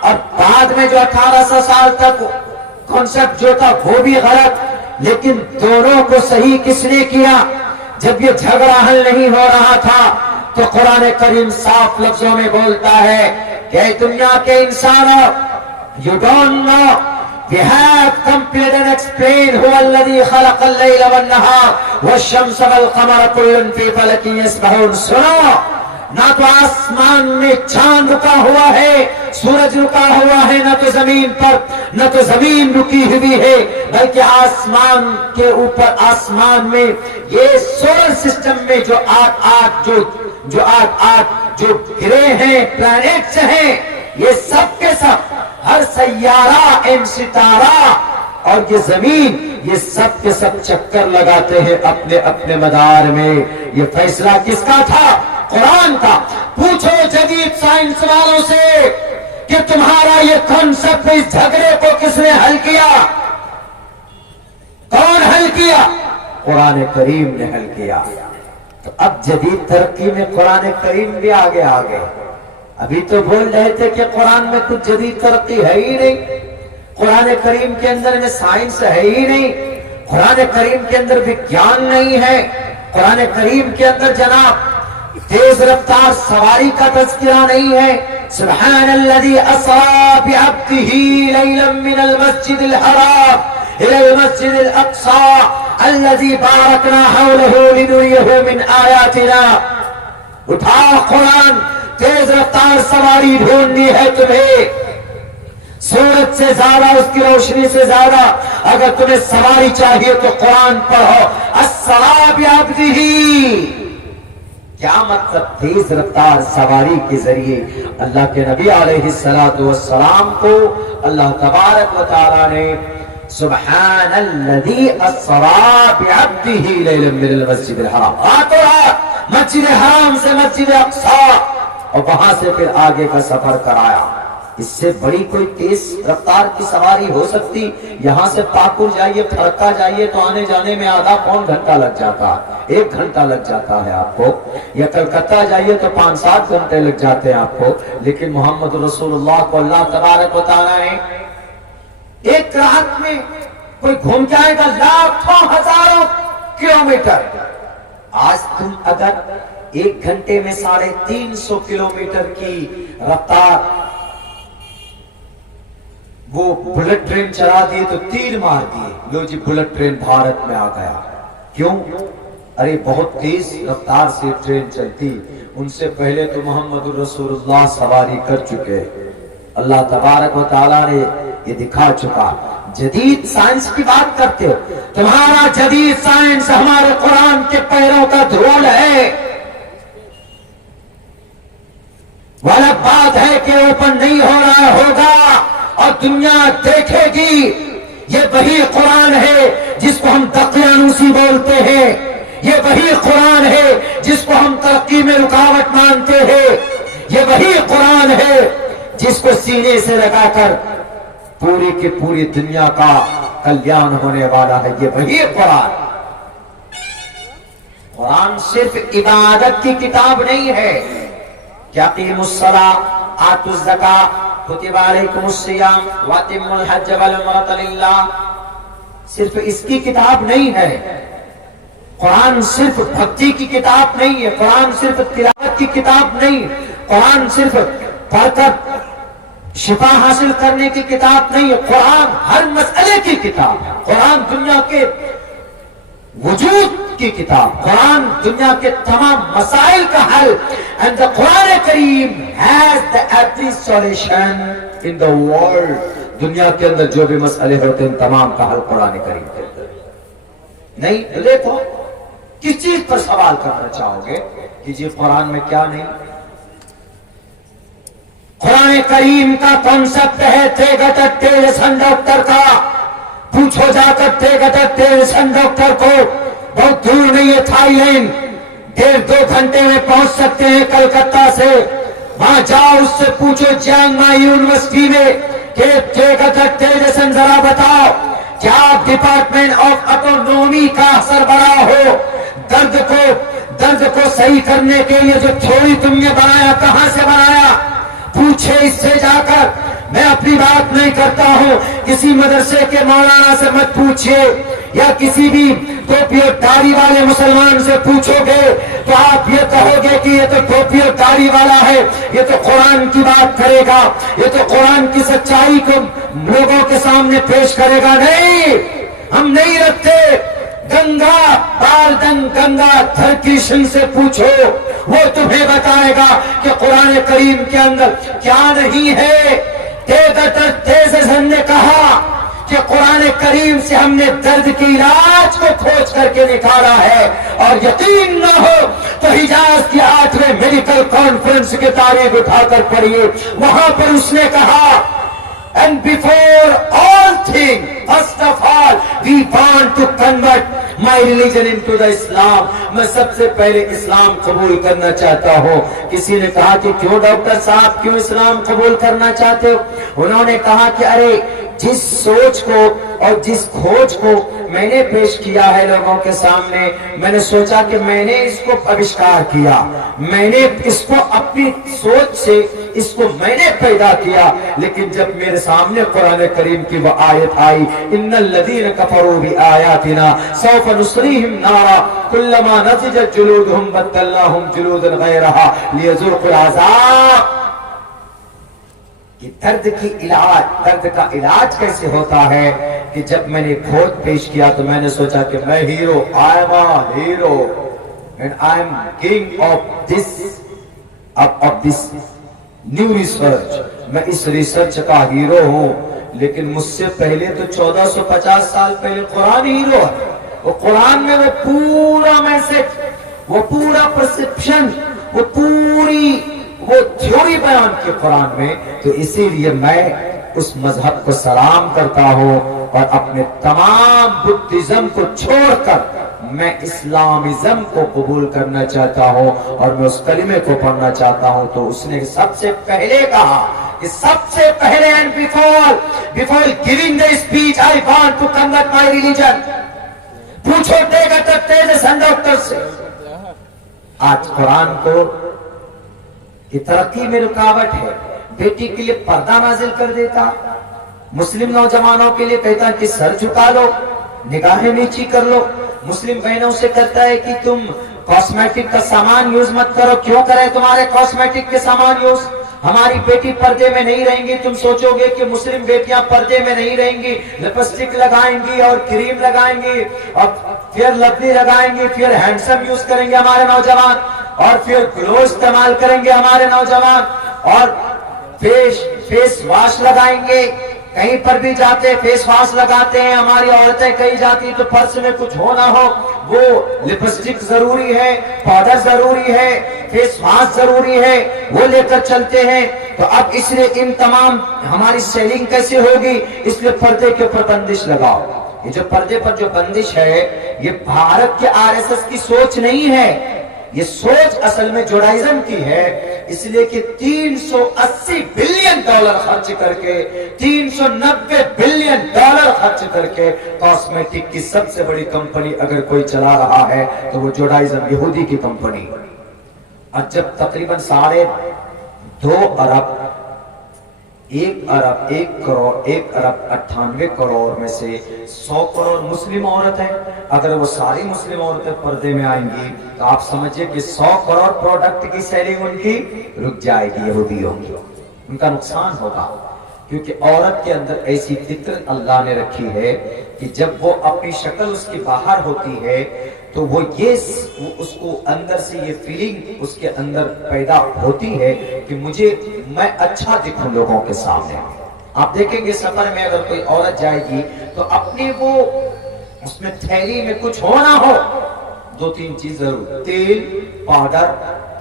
اور بعد میں جو 1800 سال تک کنسپٹ جو تھا وہ بھی غلط۔ لیکن دونوں کو صحیح کس نے کیا؟ جب یہ جھگڑا حل نہیں ہو رہا تھا تو قرآن کریم صاف لفظوں میں بولتا ہے کہ دنیا کے انسانوں، you don't know, we have compared and explained هو الذي خلق الليل والنهار والشمس والقمر كل في فلك يسبحون۔ سنو، نہ تو آسمان میں چاند رکا ہوا ہے، سورج رکا ہوا ہے، نہ تو زمین پر، نہ تو زمین رکی ہوئی ہے، بلکہ آسمان کے اوپر، آسمان میں یہ سولر سسٹم میں جو جو گرے ہیں، پلانیٹس ہیں، یہ سب کے سب، ہر سیارہ، ستارہ اور یہ زمین، یہ سب کے سب چکر لگاتے ہیں اپنے اپنے مدار میں۔ یہ فیصلہ کس کا تھا؟ قرآن کا۔ پوچھو جدید سائنس والوں سے کہ تمہارا یہ کانسیپٹ، اس جھگڑے کو کس نے حل کیا؟ کون حل کیا؟ قرآن کریم نے حل کیا۔ تو اب جدید ترقی میں قرآن کریم بھی آگے آگے۔ ابھی تو بول رہے تھے کہ قرآن میں کچھ جدید ترقی ہے ہی نہیں، قرآن کریم کے اندر میں سائنس ہے ہی نہیں، قرآن کریم کے اندر وگیان نہیں ہے، قرآن کریم کے اندر جناب تیز رفتار سواری کا تذکرہ نہیں ہے۔ سبحان الذی اسری بعبدہ لیلا من المسجد الحرام الى المسجد الاقصى الذی بارکنا حولہ لنریہ من آیاتنا۔ اٹھا قرآن، تیز رفتار سواری ڈھونڈنی ہے تمہیں، سورج سے زیادہ، اس کی روشنی سے زیادہ اگر تمہیں سواری چاہیے تو قرآن پڑھو۔ اسری بعبدہ، کیا مطلب؟ تیز رفتار سواری کے ذریعے اللہ کے نبی علیہ السلام کو اللہ تبارک و تعالی نے سبحان الذی اسری بعبدہ لیلا من المسجد الحرام، راتوں رات مسجد حرام سے مسجد اقصی، اور وہاں سے پھر آگے کا سفر کرایا۔ اس سے بڑی کوئی تیز رفتار کی سواری ہو سکتی؟ یہاں سے پاکپور جائیے، پھرکا جائیے تو آنے جانے میں آدھا پون گھنٹہ لگ جاتا ہے، 1 گھنٹہ لگ جاتا ہے آپ کو، یا کلکتہ جائیے تو 5-7 گھنٹے لگ جاتے ہیں آپ کو۔ لیکن محمد رسول اللہ کو اللہ تبارک و تعالی نے ایک رات میں، کوئی گھوم جائے گا لاکھوں ہزاروں کلومیٹر، آج تم اگر 1 گھنٹے میں 350 کلومیٹر کی رفتار وہ بلٹ ٹرین چلا دیے تو تیر مار دیے، لو جی بلٹ ٹرین بھارت میں آ گیا۔ کیوں؟ ارے بہت تیز رفتار سے ٹرین چلتی، ان سے پہلے تو محمد رسول اللہ سواری کر چکے، اللہ تبارک و تعالیٰ نے یہ دکھا چکا۔ جدید سائنس کی بات کرتے ہو، تمہارا جدید سائنس ہمارے قرآن کے پیروں کا دھول ہے۔ والا بات ہے کہ اوپن نہیں ہو رہا ہوگا اور دنیا دیکھے گی، یہ وہی قرآن ہے جس کو ہم دقیانوسی بولتے ہیں، یہ وہی قرآن ہے جس کو ہم ترقی میں رکاوٹ مانتے ہیں، یہ وہی قرآن ہے جس کو سینے سے لگا کر پوری کی پوری دنیا کا کلیان ہونے والا ہے، یہ وہی قرآن۔ قرآن صرف عبادت کی کتاب نہیں ہے کہ اقیموا الصلاۃ آتوا الزکاۃ کتب علیکم الصیام واتموا الحج والعمرۃ للہ، صرف اس کی کتاب نہیں ہے۔ قرآن صرف بھکتی کی کتاب نہیں ہے، قرآن صرف تلاوت کی کتاب نہیں، قرآن صرف پڑھ کر شفا حاصل کرنے کی کتاب نہیں ہے، قرآن ہر مسئلے کی کتاب ہے۔ قرآن دنیا کے وجود کی کتاب قرآن دنیا کے تمام مسائل کا حل and the Quran Kareem has the every solution in the world. دنیا کے اندر جو بھی مسئلے ہوتے ہیں تمام کا حل قرآن کریم کے اندر نہیں. دیکھو کس چیز پر سوال کرنا چاہو گے کہ جی قرآن میں کیا نہیں. قرآن کریم کا کانسیپٹ ہے ٹیگٹن ڈاکٹر کا. پوچھو جا کر ٹیگٹن ڈاکٹر کو, بہت دور نہیں ہے تھائی لینڈ, 1.5-2 گھنٹے میں پہنچ سکتے ہیں کلکتہ سے. وہاں جاؤ اس سے پوچھو چیانگ مائی یونیورسٹی میں کہ ٹیگٹن ذرا بتاؤ کیا آپ ڈپارٹمنٹ آف اٹونومی کا سربراہ ہو. درد کو صحیح کرنے کے لیے جو تھوڑی تم نے بنایا کہاں سے بنایا پوچھے اس سے جا کر. میں اپنی بات نہیں کرتا ہوں, کسی مدرسے کے مولانا سے مت پوچھئے یا کسی بھی ٹوپی اور داڑھی والے مسلمان سے پوچھو گے تو آپ یہ کہو گے کہ یہ تو ٹوپی اور داڑھی والا ہے, یہ تو قرآن کی بات کرے گا, یہ تو قرآن کی سچائی کو لوگوں کے سامنے پیش کرے گا. نہیں, ہم نہیں رکھتے. گنگا تھرکیشن سے پوچھو, وہ تمہیں بتائے گا کہ قرآن کریم کے اندر کیا نہیں ہے. ٹیگٹن نے کہا کہ قرآن کریم سے ہم نے درد کے علاج کو کھوج کر کے نکالا ہے, اور یقین نہ ہو تو حجاز کی 8ویں میڈیکل کانفرنس کی تاریخ اٹھا کر پڑھیے. وہاں پر اس نے کہا and before all things, first of all, we want to convert my religion into the Islam. میں سب سے پہلے اسلام قبول کرنا چاہتا ہوں. کسی نے کہا کہ کیوں ڈاکٹر صاحب کیوں اسلام قبول کرنا چاہتے ہو؟ انہوں نے کہا کہ ارے جس سوچ کو اور جس کھوج کو میں نے پیش کیا ہے لوگوں کے سامنے, میں نے سوچا کہ میں نے اس کو آوشکار کیا, میں نے اس کو اپنی سوچ سے اس کو میں نے پیدا کیا. لیکن جب میرے سامنے قرآن کریم کی وہ آیت آئی, ان الذین کفروا بآیاتنا سوف نصلیہم نارا کلما نضجت جلودہم بدلناہم جلودا غیرہا لیذوقوا العذاب. کہ درد کا علاج کیسے ہوتا ہے کہ جب میں نے کھوج پیش کیا تو میں نے سوچا کہ میں hero, I am a hero and I am king of this new research. میں اس ریسرچ کا ہیرو ہوں. لیکن مجھ سے پہلے تو 1450 سال پہلے قرآن ہیرو ہے. وہ قرآن میں وہ پورا میسج, وہ پورا پرسپشن, وہ پوری وہ تھیوری بیان کی قرآن میں. تو اسی لیے میں اس مذہب کو سلام کرتا ہوں اور اپنے تمام بدھزم کو چھوڑ کر میں اسلامزم کو قبول کرنا چاہتا ہوں اور میں اس کلمے کو پڑھنا چاہتا ہوں. تو اس نے سب سے پہلے کہا کہ سب سے پہلے and before giving the speech I want to convert my religion. پوچھو ٹیگٹن ڈاکٹر سے. آج قرآن کو یہ ترقی میں رکاوٹ ہے. بیٹی کے لیے پردہ نازل کر دیتا, مسلم نوجوانوں کے لیے کہتا کہ سر جھکا لو, نگاہیں نیچی کر لو. مسلم بہنوں سے کہتا ہے کہ تم کاسمیٹک کا سامان یوز مت کرو. کیوں کرے تمہارے کاسمیٹک کے سامان یوز؟ ہماری بیٹی پردے میں نہیں رہیں گی. تم سوچو گے کہ مسلم بیٹیاں پردے میں نہیں رہیں گی, لپسٹک لگائیں گی اور کریم لگائیں گی اور پھر لبلی لگائیں گی, پھر ہینڈسم یوز کریں گے ہمارے نوجوان, اور پھر گلو استعمال کریں گے ہمارے نوجوان, اور فیس واش لگائیں گے. کہیں پر بھی جاتے فیس واش لگاتے ہیں. ہماری عورتیں کہیں جاتی تو پرس میں کچھ ہو نہ ہو وہ لپسٹک ضروری ہے, پاؤڈر ضروری ہے, فیس واش ضروری ہے, وہ لے کر چلتے ہیں. تو اب اس لیے ان تمام ہماری سیلنگ کیسے ہوگی؟ اس لیے پردے کے اوپر بندش لگاؤ. یہ جو پردے پر جو بندش ہے یہ بھارت کے RSS کی سوچ نہیں ہے, یہ سوچ اصل میں جوڈائزم کی ہے. اس لیے کہ $380 بلین خرچ کر کے, $390 بلین خرچ کر کے کاسمیٹک کی سب سے بڑی کمپنی اگر کوئی چلا رہا ہے تو وہ جوڈائزم یہودی کی کمپنی. اور جب تقریباً 2.5 ارب 1.98 کروڑ میں سے 100 کروڑ مسلم عورت ہیں, اگر وہ ساری مسلم عورتیں پردے میں آئیں گی تو آپ سمجھئے کہ 100 کروڑ پروڈکٹ کی سیلنگ ان کی رک جائے گی. یہودیوں کی ان کا نقصان ہوگا. کیونکہ عورت کے اندر ایسی فطرت اللہ نے رکھی ہے کہ جب وہ اپنی شکل اس کی باہر ہوتی ہے تو وہ اس کو اندر سے یہ فیلنگ اس کے اندر پیدا ہوتی ہے کہ میں اچھا دکھوں لوگوں کے سامنے. آپ دیکھیں گے سفر میں اگر کوئی عورت جائے گی تو اپنے وہ اس میں تھیلی میں کچھ ہو نہ ہو 2-3 چیز ضرور، تیل، پاؤڈر،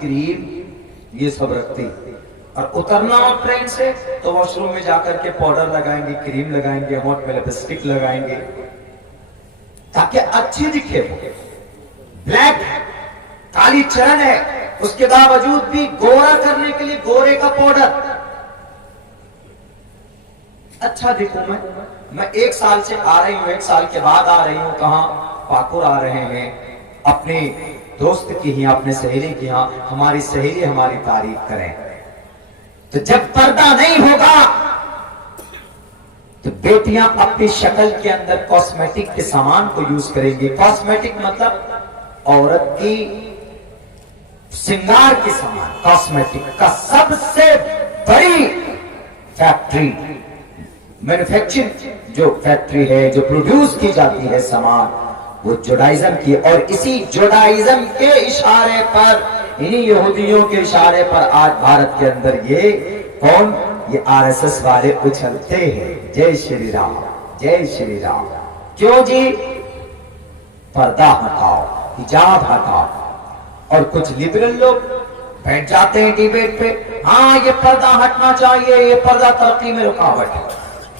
کریم، یہ سب رکھتی. اور اترنا ہو ٹرین سے تو واش روم میں جا کر کے پاؤڈر لگائیں گے، کریم لگائیں گے، ہونٹ میں لپسٹک لگائیں گے تاکہ اچھی دکھے. بلیک کالی چرن ہے، اس کے باوجود بھی گورا کرنے کے لیے گورے کا پاؤڈر. اچھا دیکھوں میں 1 سال سے آ رہی ہوں، 1 سال کے بعد آ رہی ہوں. کہاں؟ پاکور آ رہے ہیں اپنے دوست کی ہی، اپنے سہیلی کی ہاں. ہماری سہیلی ہماری تعریف کریں. تو جب پردہ نہیں ہوگا تو بیٹیاں اپنی شکل کے اندر کاسمیٹک کے سامان کو یوز کریں گی. کاسمیٹک مطلب عورت کی سنگار کے سامان. کاسمیٹک کا سب سے بڑی فیکٹری، مینوفیکچر جو فیکٹری ہے، جو پروڈیوس کی جاتی ہے سامان، وہ جوڈائزم کی. اور اسی جوڈائزم کے اشارے پر، انہی یہودیوں کے اشارے پر آج بھارت کے اندر یہ RSS والے اچھلتے ہیں. جے شری رام، جے شری رام. کیوں جی؟ پردہ ہٹاؤ، حجاب ہٹاؤ. اور کچھ لبرل لوگ بیٹھ جاتے ہیں ڈیبیٹ پہ، ہاں یہ پردہ ہٹنا چاہیے، یہ پردہ ترقی میں رکاوٹ ہے،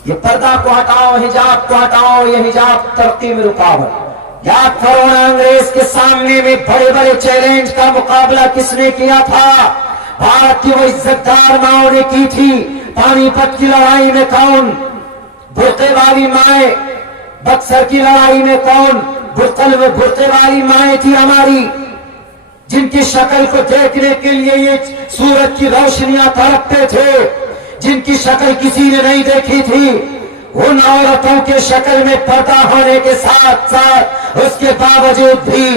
یہ پردہ کو ہٹاؤ، حجاب کو ہٹاؤ، یہ حجاب ترقی میں رکاوٹ. یاد کرو نا، انگریز کے سامنے میں بڑے بڑے چیلنج کا مقابلہ کس نے کیا تھا؟ بھارت کی وہ عزت دار ماؤں نے کی تھی. پانی پت کی لڑائی میں کون؟ برقعے والی مائیں. بکسر کی لڑائی میں کون؟ برقعے والی مائیں تھی ہماری، جن کی شکل کو دیکھنے کے لیے یہ سورج کی روشنیاں تڑپتے تھے، جن کی شکل کسی نے نہیں دیکھی تھی. ان عورتوں کے شکل میں پردہ ہونے کے ساتھ ساتھ اس کے باوجود بھی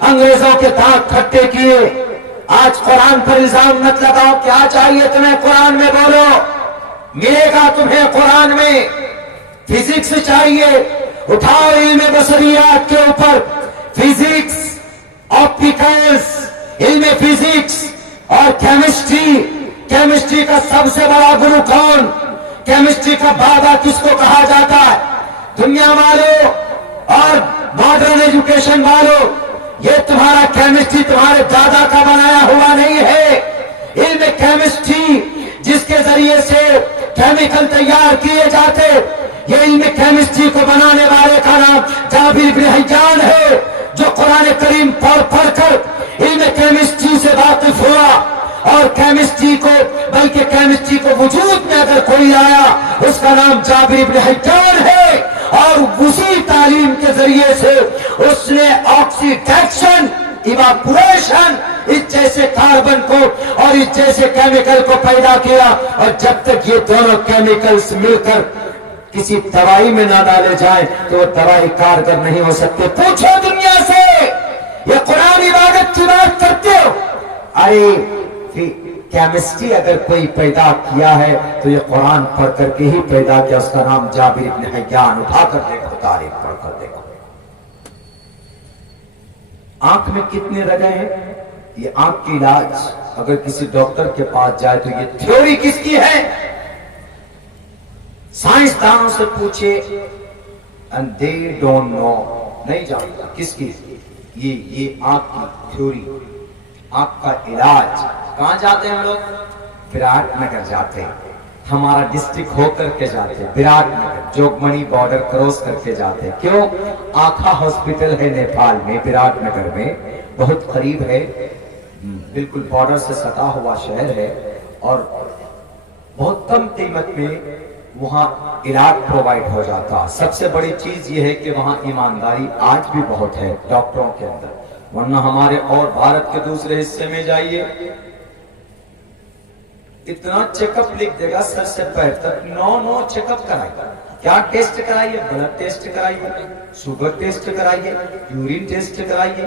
انگریزوں کے دانت کھٹے کیے. آج قرآن پر الزام مت لگاؤ. کیا چاہیے تمہیں قرآن میں؟ بولو، ملے گا تمہیں قرآن میں. فزکس چاہیے، اٹھاؤ علم بصریات کے اوپر. فزکس، آپٹیکلز، علم فزکس اور کیمسٹری. کیمسٹری کا سب سے بڑا گرو کون؟ کیمسٹری کا بابا کس کو کہا جاتا ہے؟ دنیا والوں اور ماڈرن ایجوکیشن والوں، یہ تمہارا کیمسٹری تمہارے دادا کا بنایا ہوا نہیں ہے. علم کیمسٹری جس کے ذریعے سے کیمیکل تیار کیے جاتے، یہ علم کیمسٹری کو بنانے والے کا نام جابر بن حیان ہے، جو قرآن کریم پڑھ کر علم کیمسٹری سے واقف ہوا. اور کیمسٹری کو، بلکہ کیمسٹری کو وجود میں اگر کوئی لایا، اس کا نام جابر بن حیان ہے. اور اسی تعلیم کے ذریعے سے اس نے آکسیڈیشن، ایواپوریشن، اس جیسے کاربن کو اور اس جیسے کیمیکل کو پیدا کیا. اور جب تک یہ دونوں کیمیکلز مل کر کسی دوائی میں نہ ڈالے جائیں تو وہ دوائی کارگر نہیں ہو سکتے. پوچھو دنیا سے، یہ قرآن عبادت کی بات کرتے ہو؟ ارے کیمسٹری اگر کوئی پیدا کیا ہے تو یہ قرآن پڑھ کر کے ہی پیدا کیا. اس کا نام جابر بن حیان. اٹھا کر دیکھو، تاریخ پڑھ کر دیکھو. آنکھ میں کتنے رگیں ہیں؟ یہ آنکھ کی علاج اگر کسی ڈاکٹر کے پاس جائے تو یہ تھیوری کس کی ہے؟ سائنسدانوں سے پوچھے and they don't know، نہیں جانتا کس کی. یہ آنکھ کی تھیوری، آنکھ کا علاج. کہاں جاتے ہیں ہم لوگ؟ وراٹ نگر جاتے ہیں. ہمارا ڈسٹرکٹ ہو کر کے جاتے ہیں وراٹ نگر، جوگمنی بارڈر کراس کر کے جاتے ہیں. کیوں؟ آنکھا ہاسپٹل ہے نیپال میں، وراٹ نگر میں، بہت قریب ہے، بالکل بارڈر سے سٹا ہوا شہر ہے. اور بہت کم قیمت میں وہاں علاج پرووائڈ ہو جاتا. سب سے بڑی چیز یہ ہے کہ وہاں ایمانداری آج بھی بہت ہے ڈاکٹروں کے اندر. ورنہ ہمارے اور بھارت کے دوسرے حصے میں جائیے، اتنا چیک اپ لکھ دے گا سر سے پیر تک. 9 چیک اپ کرائیے. کیا ٹیسٹ کرائیے؟ بلڈ ٹیسٹ کرائیے، شوگر ٹیسٹ کرائیے، یورین ٹیسٹ کرائیے،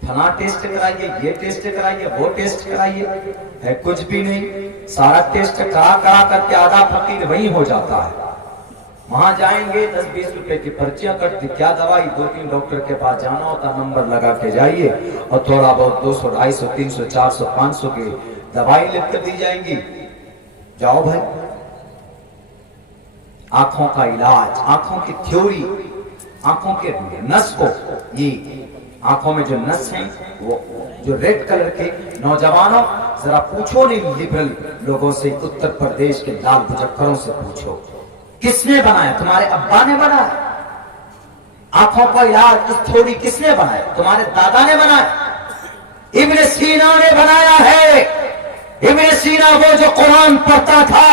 فلاں ٹیسٹ کرائیے، یہ ٹیسٹ کرائیے، وہ ٹیسٹ کرائیے. ہے کچھ بھی نہیں. سارا ٹیسٹ کرا کر کے آدھا فقیر وہیں ہو جاتا ہے. وہاں جائیں گے 10-20 روپے کی پرچیاں کٹتی, کیا دوائی 2-3 ڈاکٹر کے پاس جانا ہوتا, نمبر لگا کے جائیے اور تھوڑا بہت 200, 250, 300, 400, 500 کی دوائی لکھ کر دی جائیں گی. جاؤ بھائی, آنکھوں کا علاج, آنکھوں کی تھیوری, آنکھوں کے نس کو, یہ آنکھوں میں جو نس ہیں وہ جو ریڈ کلر کے, نوجوانوں ذرا پوچھو نہیں لبرل لوگوں سے, اتر پردیش کے لال بجکروں سے پوچھو کس نے بنایا؟ تمہارے ابا نے بنایا. آنکھوں کا علاج اس تھوڑی کس نے بنایا؟ تمہارے دادا نے بنایا. ابن سینا نے بنایا ہے. ابن سینا وہ جو قرآن پڑھتا تھا,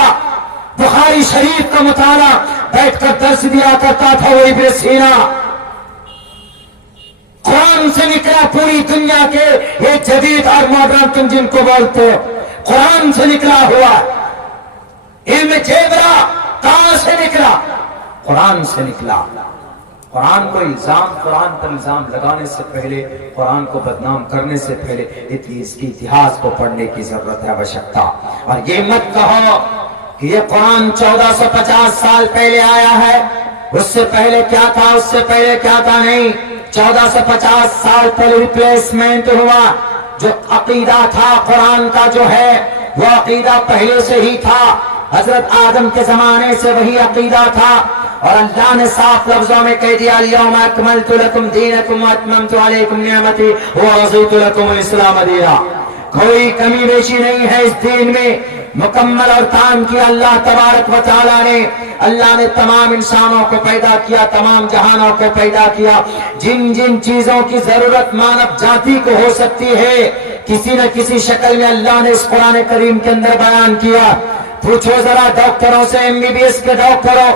بخاری شریف کا مطالعہ بیٹھ کر درس دیا کرتا تھا, وہ ابن سینا قرآن سے نکلا. پوری دنیا کے یہ جدید اور ماڈرن تم جن کو بولتے ہو, قرآن سے نکلا ہوا. علم جیبرا کہاں سے نکلا؟ قرآن سے نکلا. قرآن کو الزام, قرآن پر الزام لگانے سے پہلے, قرآن کو بدنام کرنے سے پہلے اس کی اتہاس کو پڑھنے کی ضرورت ہے, آوشکتا. اور یہ مت کہو کہ یہ قرآن 1450 سال پہلے آیا ہے, اس سے پہلے کیا تھا, اس سے پہلے کیا تھا. نہیں, 1450 سال پہلے ریپلیسمنٹ ہوا. جو عقیدہ تھا قرآن کا جو ہے وہ عقیدہ پہلے سے ہی تھا. حضرت آدم کے زمانے سے وہی عقیدہ تھا, اور اللہ نے صاف لفظوں میں کہہ دیا الیوم اکملت لکم دینکم واتممت علیکم نعمتی ورضیت لکم الاسلام دینا. کوئی کمی بیشی نہیں ہے اس دین میں, مکمل اور تام کیا اللہ تبارک و تعالیٰ نے. اللہ نے تمام انسانوں کو پیدا کیا, تمام جہانوں کو پیدا کیا. جن جن چیزوں کی ضرورت مانو جاتی کو ہو سکتی ہے, کسی نہ کسی شکل میں اللہ نے اس قرآن کریم کے اندر بیان کیا. پوچھو ذرا ڈاکٹروں سے, MBBS کے ڈاکٹروں,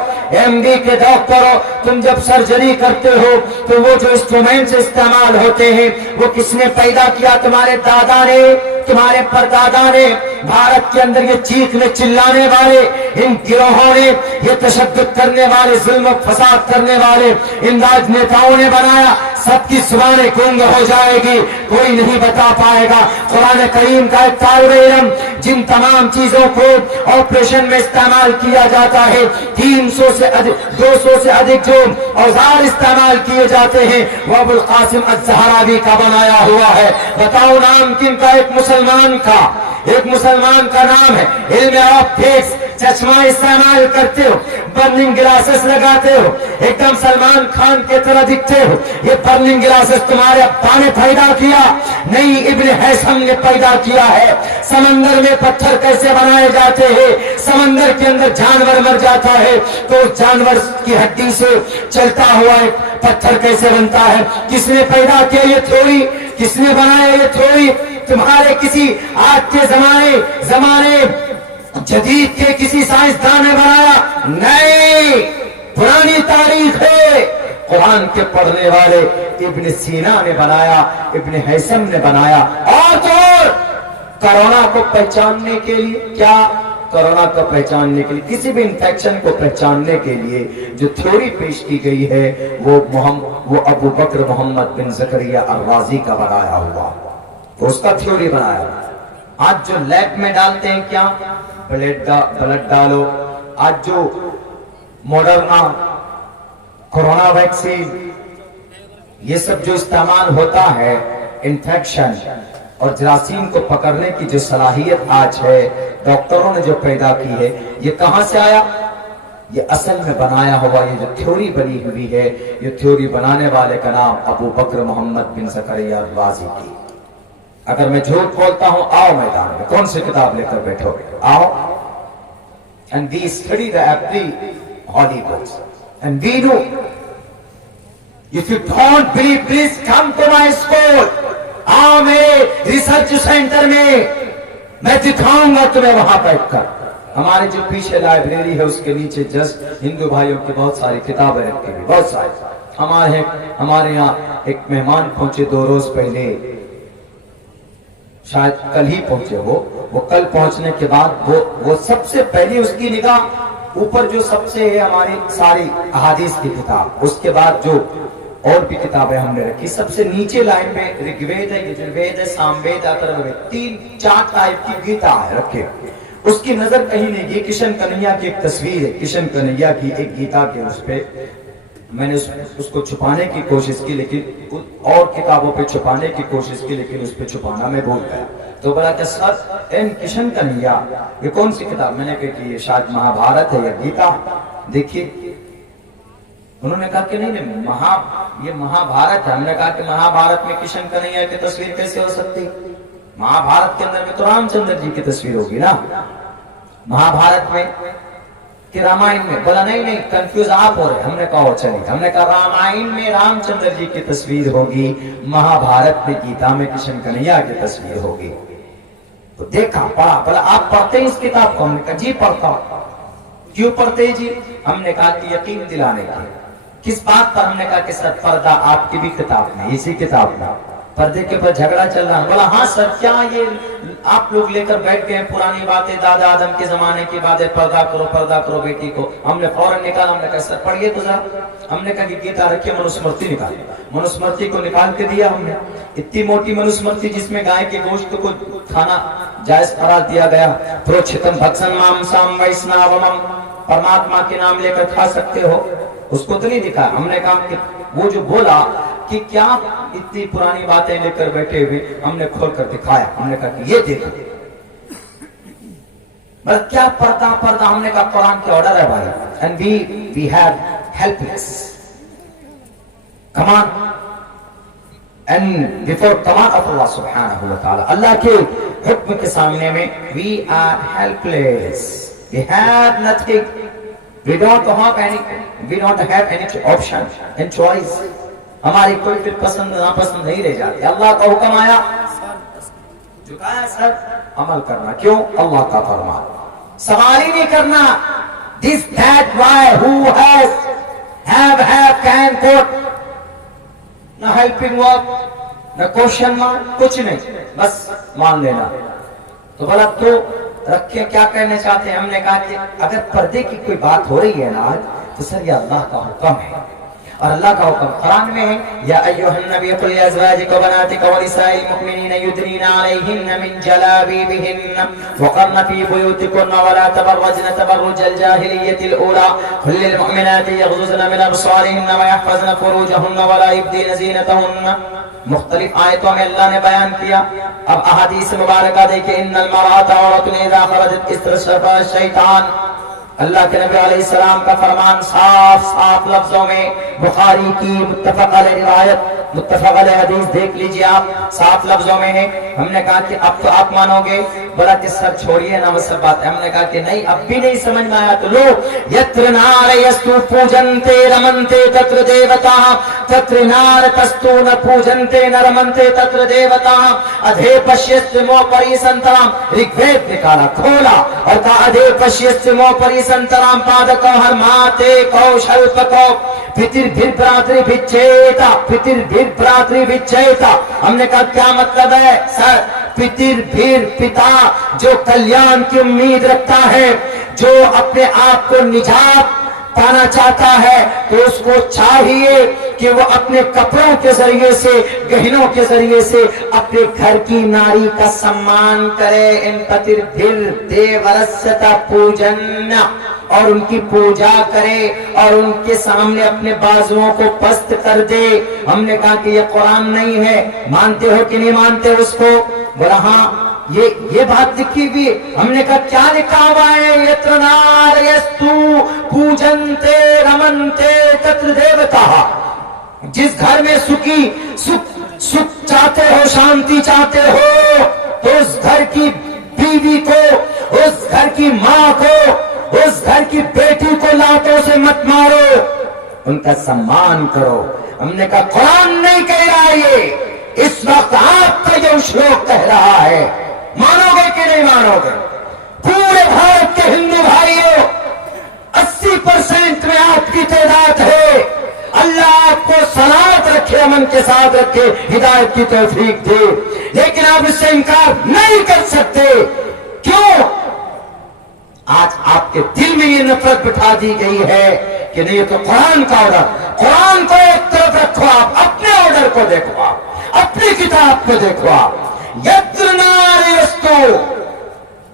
MD کے ڈاکٹروں, تم جب سرجری کرتے ہو تو وہ جو انسٹرومنٹس استعمال ہوتے ہیں وہ کس نے پیدا کیا؟ تمہارے دادا نے, تمہارے پردادا نے. بھارت کے اندر یہ چیخنے چلانے والے ان گروہوں نے, یہ تشدد کرنے والے, ظلم و فساد کرنے والے ان راجنیتاؤں نے بنایا. سب کی زبانیں گونگ ہو جائے گی, کوئی نہیں بتا پائے گا. قرآن کریم کا ایک طالب علم جن تمام چیزوں کو آپریشن میں استعمال کیا جاتا ہے, 300 سے 200 سے ادھک جو اوزار استعمال کیے جاتے ہیں وہ ابو القاسم الزہراوی کا بنایا ہوا ہے. بتاؤ نام کن کا؟ ایک مسلمان کا, ایک مسلمان کا نام ہے. علم آپٹکس, چشمہ استعمال کرتے ہو, برننگ گلاسز لگاتے ہو, ایک دم سلمان خان کے طرح دکھتے ہو. یہ برننگ گلاسز تمہارے ابا نے پیدا کیا نہیں, ابن ہیثم نے پیدا کیا ہے. سمندر میں پتھر کیسے بنائے جاتے ہیں؟ سمندر کے اندر جانور مر جاتا ہے تو جانور کی ہڈی سے چلتا ہوا ایک پتھر کیسے بنتا ہے؟ کس نے پیدا کیا یہ تھیوری؟ کس نے بنایا یہ تھیوری؟ تمہارے کسی آج کے زمانے جدید کے کسی سائنسدان نے بنایا؟ نہیں, پرانی تاریخ ہے. قرآن کے پڑھنے والے ابن سینا نے بنایا, ابن ہیثم نے بنایا. اور تو کرونا کو پہچاننے کے لیے کیا, کرونا کو پہچاننے کے لیے, کسی بھی انفیکشن کو پہچاننے کے لیے جو تھیوری پیش کی گئی ہے وہ ابو بکر محمد بن زکریا الرازی کا بنایا ہوا, اس کا تھیوری بنایا. آج جو لیب میں ڈالتے ہیں کیا, بلڈ ڈالو. آج جو موڈرنا, کورونا ویکسین, یہ سب جو استعمال ہوتا ہے انفیکشن اور جراثیم کو پکڑنے کی جو صلاحیت آج ہے ڈاکٹروں نے جو پیدا کی ہے, یہ کہاں سے آیا؟ یہ اصل میں بنایا ہوا, یہ جو تھیوری بنی ہوئی ہے, یہ تھیوری بنانے والے کا نام ابو بکر محمد بن زکریا الرازی کی. اگر میں جھوٹ بولتا ہوں, آؤ میدان میں, کون سی کتاب لے کر بیٹھو گے؟ آؤ. And we study the every holy books. And we do. If you don't believe, please come to my school. آؤ میرے ریسرچ سینٹر میں دکھاؤں گا تمہیں وہاں بیٹھ کر. ہمارے جو پیچھے لائبریری ہے اس کے نیچے جسٹ ہندو بھائیوں کی بہت ساری کتابیں رکھی ہوئی, بہت ساری. ہمارے یہاں ایک مہمان پہنچے 2 روز پہلے, شاید کل ہی پہنچے وہ کل پہنچنے کے بعد وہ سب سے پہلی اس کی نگاہ اوپر جو سب سے ہے ہماری ساری احادیث کی کتاب, اس کے بعد جو اور بھی کتابیں ہم نے رکھی, سب سے نیچے لائن میں رگ وید ہے, یجر وید ہے, سام وید, اتھرو وید, 3-4 ٹائپ کی گیتا ہے رکھے. اس کی نظر کہیں نہیں گئی. کشن کنہیا کی ایک تصویر ہے, کشن کنہیا کی ایک گیتا کے اس پہ میں نے اس کو چھپانے کی کوشش کی, لیکن اور کتابوں پہ چھپانے کی کوشش کی, لیکن اس پہ چھپانا میں بھول گیا. تو بڑا کہ سر این کشن کنہیا یہ کون سی کتاب؟ میں نے کہا کہ یہ شاید مہا بھارت ہے یا گیتا. دیکھیے انہوں نے کہا کہ نہیں یہ مہا بھارت ہے. ہم نے کہا کہ مہا بھارت میں کشن کنہیا کی تصویر کیسے ہو سکتی؟ مہا بھارت کے اندر میں تو رام چندر جی کی تصویر ہوگی نا, مہا بھارت میں کہ رامائن میں. بولا نہیں کنفیوز آپ ہو رہے. ہم نے کہا چلیے, ہم نے کہا رامائن میں رام چندر جی کی تصویر ہوگی, مہا بھارت میں گیتا میں کشن کنہیا کی تصویر ہوگی. تو دیکھا پڑھا, بولا آپ پڑھتے ہیں اس کتاب کو؟ ہم نے کہا جی پڑھتا ہوں. کیوں پڑھتے جی؟ ہم نے کہا کہ یقین دلانے کی. کس بات پر؟ ہم نے کہا کہ سر پردہ آپ کی بھی کتاب میں, اسی کتاب میں پردے کے اوپر جھگڑا چل رہا ہے. بولا ہاں سر, کیا یہ آپ لوگ لے کر بیٹھ گئے پرانی باتیں, دادا آدم کے زمانے کی باتیں, پردہ کرو بیٹی کو. ہم نے فوراً نکالا, ہم نے کہا سر پڑھیے تو ذرا. ہم نے کہا کہ گیتا رکھیے, منوسمرتی نکالی. منوسمرتی کو نکال کے دیا ہم نے. اتنی موٹی منوسمرتی جس میں گائے کے گوشت کو کھانا جائز قرار دیا گیا. پروچتم بھکسن مامسام ویشناومم, پرماتما کے نام لے کر کھا سکتے ہو, اس کو تو نہیں دکھا. ہم نے کہا کہ وہ جو بولا کہ کیا اتنی پرانی باتیں لے کر بیٹھے ہوئے, ہم نے کھول کر دکھایا. ہم نے کہا کہ یہ دیکھو بس کیا پردہ. ہم نے کہا قرآن کے آرڈر ہے بھائی, and we have helpless command and before command of Allah subhanahu wa ta'ala, اللہ کے حکم کے سامنے میں we are helpless, we have nothing, we don't have any option and choice. ہماری کوئی پھر پسند ناپسند نہیں رہ جاتی. اللہ کا حکم آیا, جھکایا سر, عمل کرنا. کیوں؟ اللہ کا فرمان, سوال ہی نہیں کرنا. This, that, why, who, has, have, can, could. نہ helping verb, نہ question mark, کچھ نہیں, بس مان لینا. تو بھلا تو رکھیں کیا کہنا چاہتے ہیں؟ ہم نے کہا کہ اگر پردے کی کوئی بات ہو رہی ہے نا تو سر یہ اللہ کا حکم ہے, اور اللہ کا حکم قرآن میں ہے, یا ایھا النبی قل لازواجک وبناتک ونساء المؤمنین یدنین علیہن من جلابیبہن وقرن فی بیوتکن ولا تبرجن تبرج الجاہلیۃ الاولی قل للمؤمنات یغضضن من ابصارهن ویحفظن فروجهن ولا یبدین زینتهن. مختلف آیتوں میں اللہ نے بیان کیا. اب احادیث مبارکہ دیکھیں, ان المرأة عورة اذا خرجت استشرفها الشیطان. اللہ کے نبی علیہ السلام کا فرمان صاف لفظوں میں, بخاری کی متفق علیہ روایت, متفق علیہ حدیث دیکھ لیجئے آپ, صاف لفظوں میں ہے. ہم نے کہا کہ اب تو آپ مانو گے. بولا کہ سر چھوڑیے نا وہ سب بات. ہم نے کہا کہ نہیں, اب بھی نہیں سمجھ میں آیا. تو لوگ یتر نارستو پوجنتے رمنتے تتر دیوتا, تتر نارتستو ن پوجنتے ن رمنتے تتر دیوتا, ادھے پشیستمو پریسنترام. رگوید نکالا, کھولا اور کہا ادھے پشیستمو پریسنترام پادکو ہر ماتے کو شلپکو پتر بھر براتری بھچیتا, پتر بھر براتری بھچیتا. ہم نے کہا کیا مطلب ہے سر؟ پتر بھر پتا جو کلیان کی امید رکھتا ہے, جو اپنے آپ کو نجات پانا چاہتا ہے, تو اس کو چاہیے کہ وہ اپنے کپڑوں کے ذریعے سے, گہنوں کے ذریعے سے اپنے گھر کی ناری کا سمان کرے. ان پتر بھر دیورستا پوجن, اور ان کی پوجا کرے اور ان کے سامنے اپنے بازوؤں کو پست کر دے. ہم نے کہا کہ یہ قرآن نہیں ہے, مانتے ہو کہ نہیں مانتے اس کو؟ بولا ہاں یہ بات لکھی ہوئی. ہم نے کہا کیا لکھا ہوا ہے؟ یتر نارستو پوجنتے رمنتے تتر دیوتا. جس گھر میں سکھ چاہتے ہو, شانتی چاہتے ہو, تو اس گھر کی بیوی کو, اس گھر کی ماں کو, اس گھر کی بیٹی کو لاتوں سے مت مارو, ان کا سمان کرو. ہم نے کہا قرآن نہیں کہہ رہا, یہ اس وقت آپ کا جو شلوک کہہ رہا ہے. مانو گے کہ نہیں مانو گے؟ پورے بھارت کے ہندو بھائیوں 80% میں آپ کی تعداد ہے. اللہ آپ کو سلامت رکھے, امن کے ساتھ رکھے, ہدایت کی توفیق دے, لیکن آپ اس سے انکار نہیں کر سکتے. کیوں؟ آج آپ کے دل میں یہ نفرت بٹھا دی گئی ہے کہ نہیں, یہ تو قرآن کا آرڈر. قرآن کو ایک طرف رکھو, آپ اپنے آرڈر کو دیکھو, آپ اپنی کتاب کو دیکھو. آپ یتر نارستو,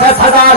10,000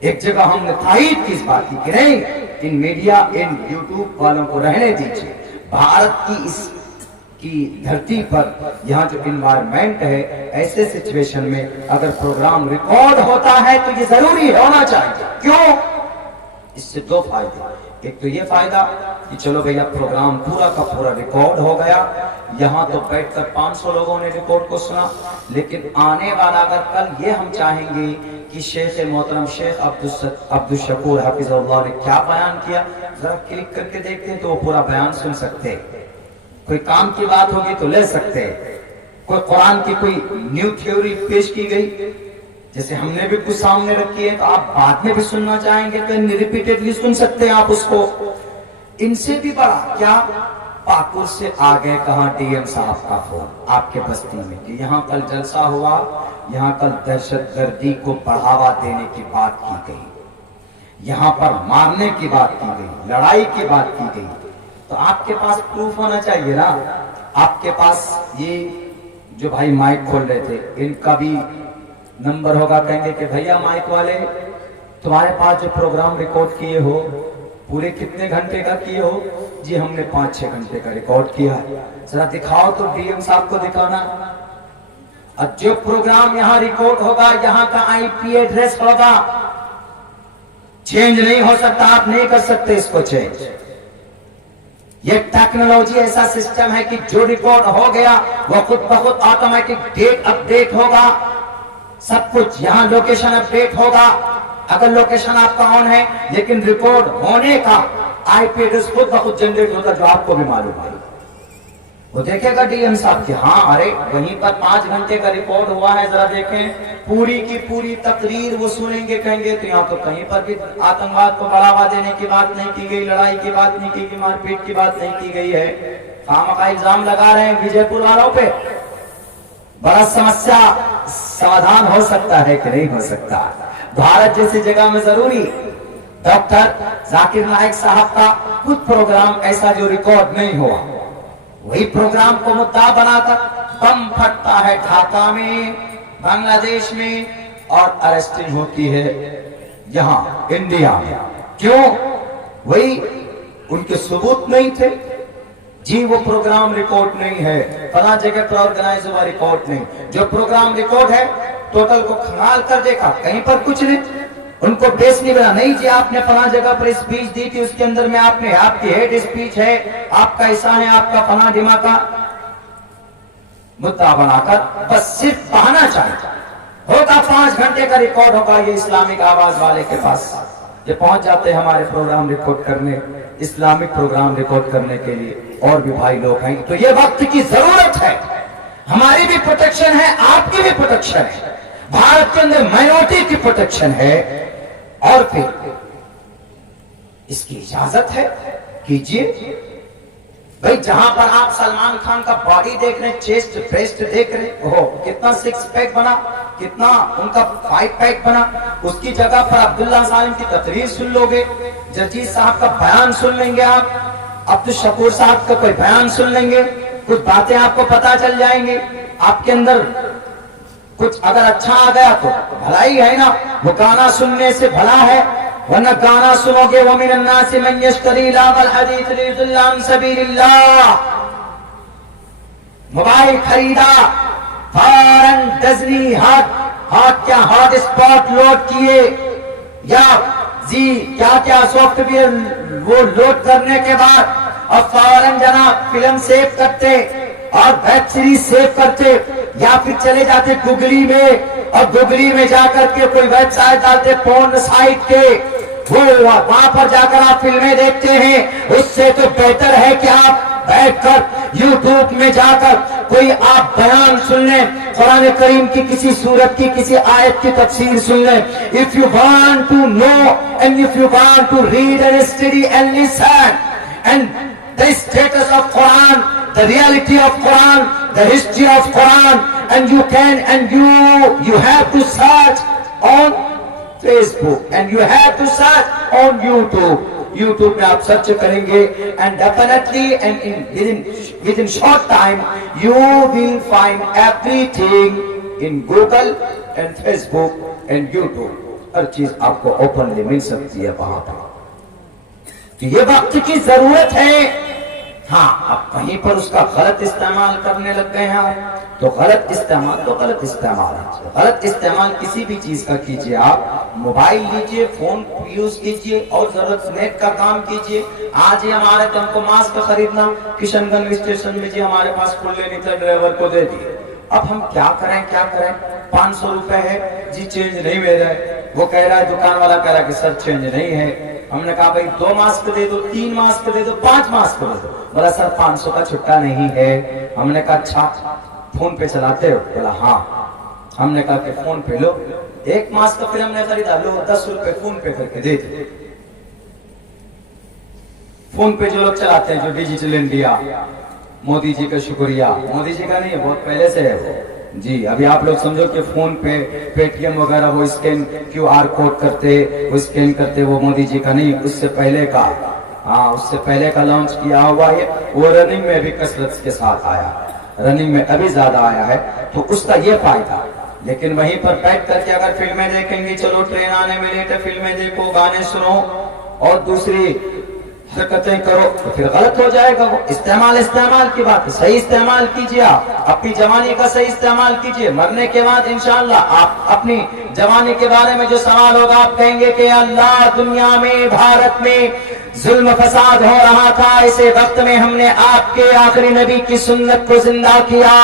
ایک جگہ ہم نے تائید کی اس بات کی کہ نہیں، ان میڈیا ان یوٹیوب والوں کو رہنے دیجیے. بھارت کی اس کی دھرتی پر یہاں جو انوائرمنٹ ہے، ایسے سچویشن میں اگر پروگرام ریکارڈ ہوتا ہے تو یہ ضروری ہونا چاہیے. کیوں؟ اس سے دو فائدے. ایک تو یہ فائدہ کہ چلو بھیا پروگرام پورا کا پورا ریکارڈ ہو گیا، یہاں تو بیٹھ کر 500 لوگوں نے ریکارڈ کو سنا. لیکن آنے والا اگر کل یہ ہم چاہیں گے کہ شیخ محترم شیخ عبدالشکور حفظ اللہ نے کیا بیان کیا، ذرا کلک کر کے دیکھتے ہیں تو وہ پورا بیان سن سکتے. کوئی کام کی بات ہوگی تو لے سکتے، کوئی قرآن کی کوئی نیو تھیوری پیش کی گئی جیسے ہم نے بھی کچھ سامنے رکھی ہے تو آپ بعد میں بھی سننا چاہیں گے تو ریپیٹڈلی سن سکتے ہیں آپ اس کو. ان سے بھی بڑا کیا، پاکل سے آگے کہاں ڈی ایم صاحب کا فون آپ کے بستی میں کہ یہاں کل جلسہ ہوا، یہاں کل دہشت گردی کو بڑھاوا دینے کی بات کی گئی، یہاں پر مارنے کی بات کی گئی، لڑائی کی بات کی گئی. تو آپ کے پاس پروف ہونا چاہیے نا. آپ کے پاس یہ جو بھائی مائک کھول رہے تھے ان کا بھی نمبر ہوگا، کہیں گے کہ بھیا مائک والے تمہارے پاس جو پروگرام ریکارڈ کیے ہو پورے کتنے گھنٹے کا کیے ہو؟ جی ہم نے 5-6 گھنٹے کا ریکارڈ کیا. ذرا دکھاؤ تو ڈی ایم صاحب کو دکھانا. اب جو پروگرام یہاں ریکارڈ ہوگا یہاں کا آئی پی ایڈریس ہوگا، چینج نہیں ہو سکتا، آپ نہیں کر سکتے اس کو چینج. یہ ٹیکنالوجی ایسا سسٹم ہے کہ جو ریکارڈ ہو گیا وہ خود بخود آٹومیٹک ڈیٹ اپ ڈیٹ ہوگا، سب کچھ یہاں لوکیشن اپ ڈیٹ ہوگا. اگر لوکیشن آپ کا آن ہے لیکن ریکارڈ ہونے کا آئی پی ایڈریس خود بخود جنریٹ ہوتا جو آپ کو بھی معلوم ہے. وہ دیکھے گا ڈی ایم صاحب کہ ہاں ارے وہیں پر 5 گھنٹے کا ریکارڈ ہوا ہے، ذرا دیکھیں پوری کی پوری تقریر وہ سنیں گے، کہیں گے تو یہاں تو کہیں پر بھی آتنکواد کو بڑھاوا دینے کی بات نہیں کی گئی، لڑائی کی بات نہیں کی گئی، مار پیٹ کی بات نہیں کی گئی ہے. خامخواہ الزام لگا رہے ہیں وجے پور والوں پہ. بڑا سمسیا سمادھان ہو سکتا ہے کہ نہیں ہو سکتا. بھارت جیسی جگہ میں ضروری ڈاکٹر ذاکر نائک صاحب کا کچھ پروگرام ایسا جو ریکارڈ نہیں ہوا، وہی پروگرام کو مدعا بنا کر بم پھٹتا ہے ڈھاکہ میں، بنگلہ دیش میں، اور اریسٹنگ ہوتی ہے یہاں انڈیا میں. کیوں؟ وہی ان کے ثبوت نہیں تھے. جی وہ پروگرام ریکارڈ نہیں ہے، فلاں جگہ پر آرگنائز ہوا، ریکارڈ نہیں. جو پروگرام ریکارڈ ہے ٹوٹل کو کھنگال کر دیکھا، کہیں پر کچھ نہیں. ان کو بیس نہیں بنا، نہیں جی آپ نے فلاں جگہ پر اسپیچ دی تھی، اس کے اندر میں آپ نے آپ کی ہیڈ اسپیچ ہے، آپ کا ایسا ہے، آپ کا فلاں ڈھیما کا مدعا بنا کر بس صرف بہانا چاہتا ہوتا. 5 گھنٹے کا ریکارڈ ہوگا یہ اسلامک آواز والے کے پاس. یہ پہنچ جاتے ہیں ہمارے پروگرام ریکارڈ کرنے، اسلامک پروگرام ریکارڈ کرنے کے لیے، اور بھی بھائی لوگ ہیں. تو یہ وقت کی ضرورت ہے، ہماری بھی پروٹیکشن ہے، آپ کی بھی پروٹیکشن ہے، بھارت کے اندر مائنورٹی کی پروٹیکشن ہے. اور پھر اس کی اجازت ہے کیجئے. بھئی جہاں پر آپ سلمان خان کا باڈی دیکھ رہے ہیں، چیسٹ بریسٹ دیکھ رہے ہیں، کتنا 6 پیک بنا، کتنا ان کا 5 پیک بنا، اس کی جگہ پر عبداللہ ظالم کی تقریر سن لو گے، جرجیت صاحب کا بیان سن لیں گے، آپ عبدالشکور صاحب کا کوئی بیان سن لیں گے، کچھ باتیں آپ کو پتا چل جائیں گے. آپ کے اندر کچھ اگر اچھا آ گیا تو بھلائی ہے نا، وہ گانا سننے سے بھلا ہے، ورنہ گانا سنو گے وَمِنَ النَّاسِ مَن يَشْتَرِي لَهْوَ الْحَدِيثِ لِيُضِلَّ عَن سَبِيلِ اللَّهِ. موبائل خریدا، فارن ڈزنی ہاٹ کیا ہاٹ اسپاٹ لوڈ کیے، یا کیا کیا سافٹ ویئر وہ لوڈ کرنے کے بعد اور فارن جناب فلم سیو کرتے اور ویب سیریز سیو کرتے، یا پھر چلے جاتے گوگلی میں اور گوگلی میں جا کر کے کوئی ویب سائٹ ڈالتے پورن سائٹ کے، وہ وہاں پر جا کر آپ فلمیں دیکھتے ہیں. اس سے تو بہتر ہے کہ آپ بیٹھ کر یوٹیوب میں جا کر کوئی آپ بیان سن لیں، قرآن کریم کی کسی سورت کی کسی آیت کی تفسیر سن لیں. If you want to know and if you want to read and study and listen and the status of Quran, the reality of Quran, the history of Quran, and you can and you have to search on Facebook and you have to search on YouTube. YouTube میں آپ search کریں گے and definitely and within short time you will find everything in Google and Facebook and YouTube. ہر چیز آپ کو openly مل سکتی ہے وہاں پر. تو یہ وقت کی ضرورت ہے. ہاں اب کہیں پر اس کا غلط استعمال کرنے لگ گئے ہیں تو غلط استعمال ہے. غلط استعمال کسی بھی چیز کا کیجئے. آپ موبائل لیجئے, فون یوز کیجئے اور ضرورت نیٹ کا کام کیجئے. آج ہی ہمارے ہم کو ماسک خریدنا کشن گنج اسٹیشن میں جی ہمارے پاس کھلے نہیں تھے, ڈرائیور کو دے دیے. اب ہم کیا کریں 500 روپے ہے جی, چینج نہیں مل رہا ہے. وہ کہہ رہا ہے, دکان والا کہہ رہا ہے کہ سر چینج نہیں ہے. ہم نے کہا بھائی 2 ماسک دے دو, 3 ماسک دے دو, 5 ماسک دے دو. بولا سر 500 کا چھٹا نہیں ہے. ہم نے کہا اچھا فون پہ چلاتے ہو؟ بولا ہاں. ہم نے کہا کہ فون پہ لو 1 ماسک. پھر ہم نے خریدا, لو 10 روپے فون پے کر کے دے دو. فون پہ جو لوگ چلاتے ہیں, جو ڈیجیٹل انڈیا, مودی جی کا شکریہ. مودی جی کا نہیں ہے, بہت پہلے سے ہے وہ جی. ابھی آپ لوگ سمجھو کہ فون پہ پے ٹی ایم وغیرہ وہ اسکین QR کوڈ کرتے, وہ اسکین کرتے, وہ مودی جی کا نہیں, اس سے پہلے کا. ہاں اس سے پہلے کا لانچ کیا ہوا ہے. وہ رننگ میں بھی کثرت کے ساتھ آیا, رننگ میں ابھی زیادہ آیا ہے, تو اس کا یہ فائدہ. لیکن وہیں پر بیٹھ کر کے اگر فلمیں دیکھیں گے, چلو ٹرین آنے میں لیٹ ہے, فلمیں دیکھو, گانے سنو اور دوسری حرکتیں کرو, تو پھر غلط ہو جائے گا. وہ استعمال کی بات ہے, صحیح استعمال کیجئے. آپ اپنی جوانی کا صحیح استعمال کیجئے. مرنے کے بعد انشاءاللہ آپ اپنی جوانی کے بارے میں جو سوال ہوگا, آپ کہیں گے کہ اللہ, دنیا میں بھارت میں ظلم فساد ہو رہا تھا, ایسے وقت میں ہم نے آپ کے آخری نبی کی سنت کو زندہ کیا.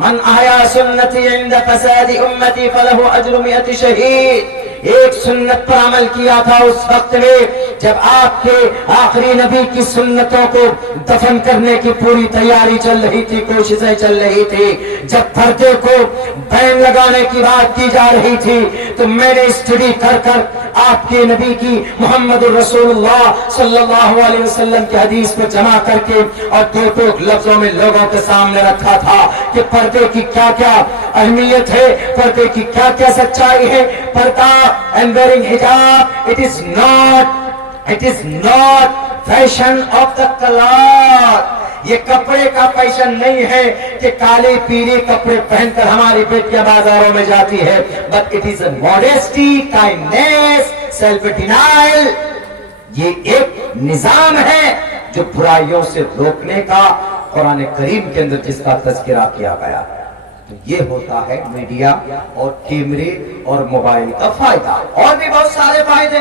من احیا سنتی عند فساد امتی فلہ اجر 100 شہید. ایک سنت پر عمل کیا تھا اس وقت میں جب آپ کے آخری نبی کی سنتوں کو دفن کرنے کی پوری تیاری چل رہی تھی, کوششیں چل رہی تھی. جب پردے کو بین لگانے کی بات کی جا رہی تھی, تو میں نے اسٹڈی کر کر آپ کے نبی کی محمد الرسول اللہ صلی اللہ علیہ وسلم کی حدیث کو جمع کر کے اور 2 لفظوں میں لوگوں کے سامنے رکھا تھا کہ پردے کی کیا کیا اہمیت ہے, پردے کی کیا کیا سچائی ہے. پردہ and wearing hijab, it is not fashion of the cloth. یہ کپڑے کا فیشن نہیں ہے کہ کالے پیلے کپڑے پہن کر ہماری بیٹیاں بازاروں میں جاتی ہے, but it is a modesty, kindness, self denial. یہ ایک نظام ہے جو برائیوں سے روکنے کا قرآن کریم کے اندر جس کا تذکرہ کیا گیا. تو یہ ہوتا ہے میڈیا اور کیمرے اور موبائل کا فائدہ. اور بھی بہت سارے فائدے.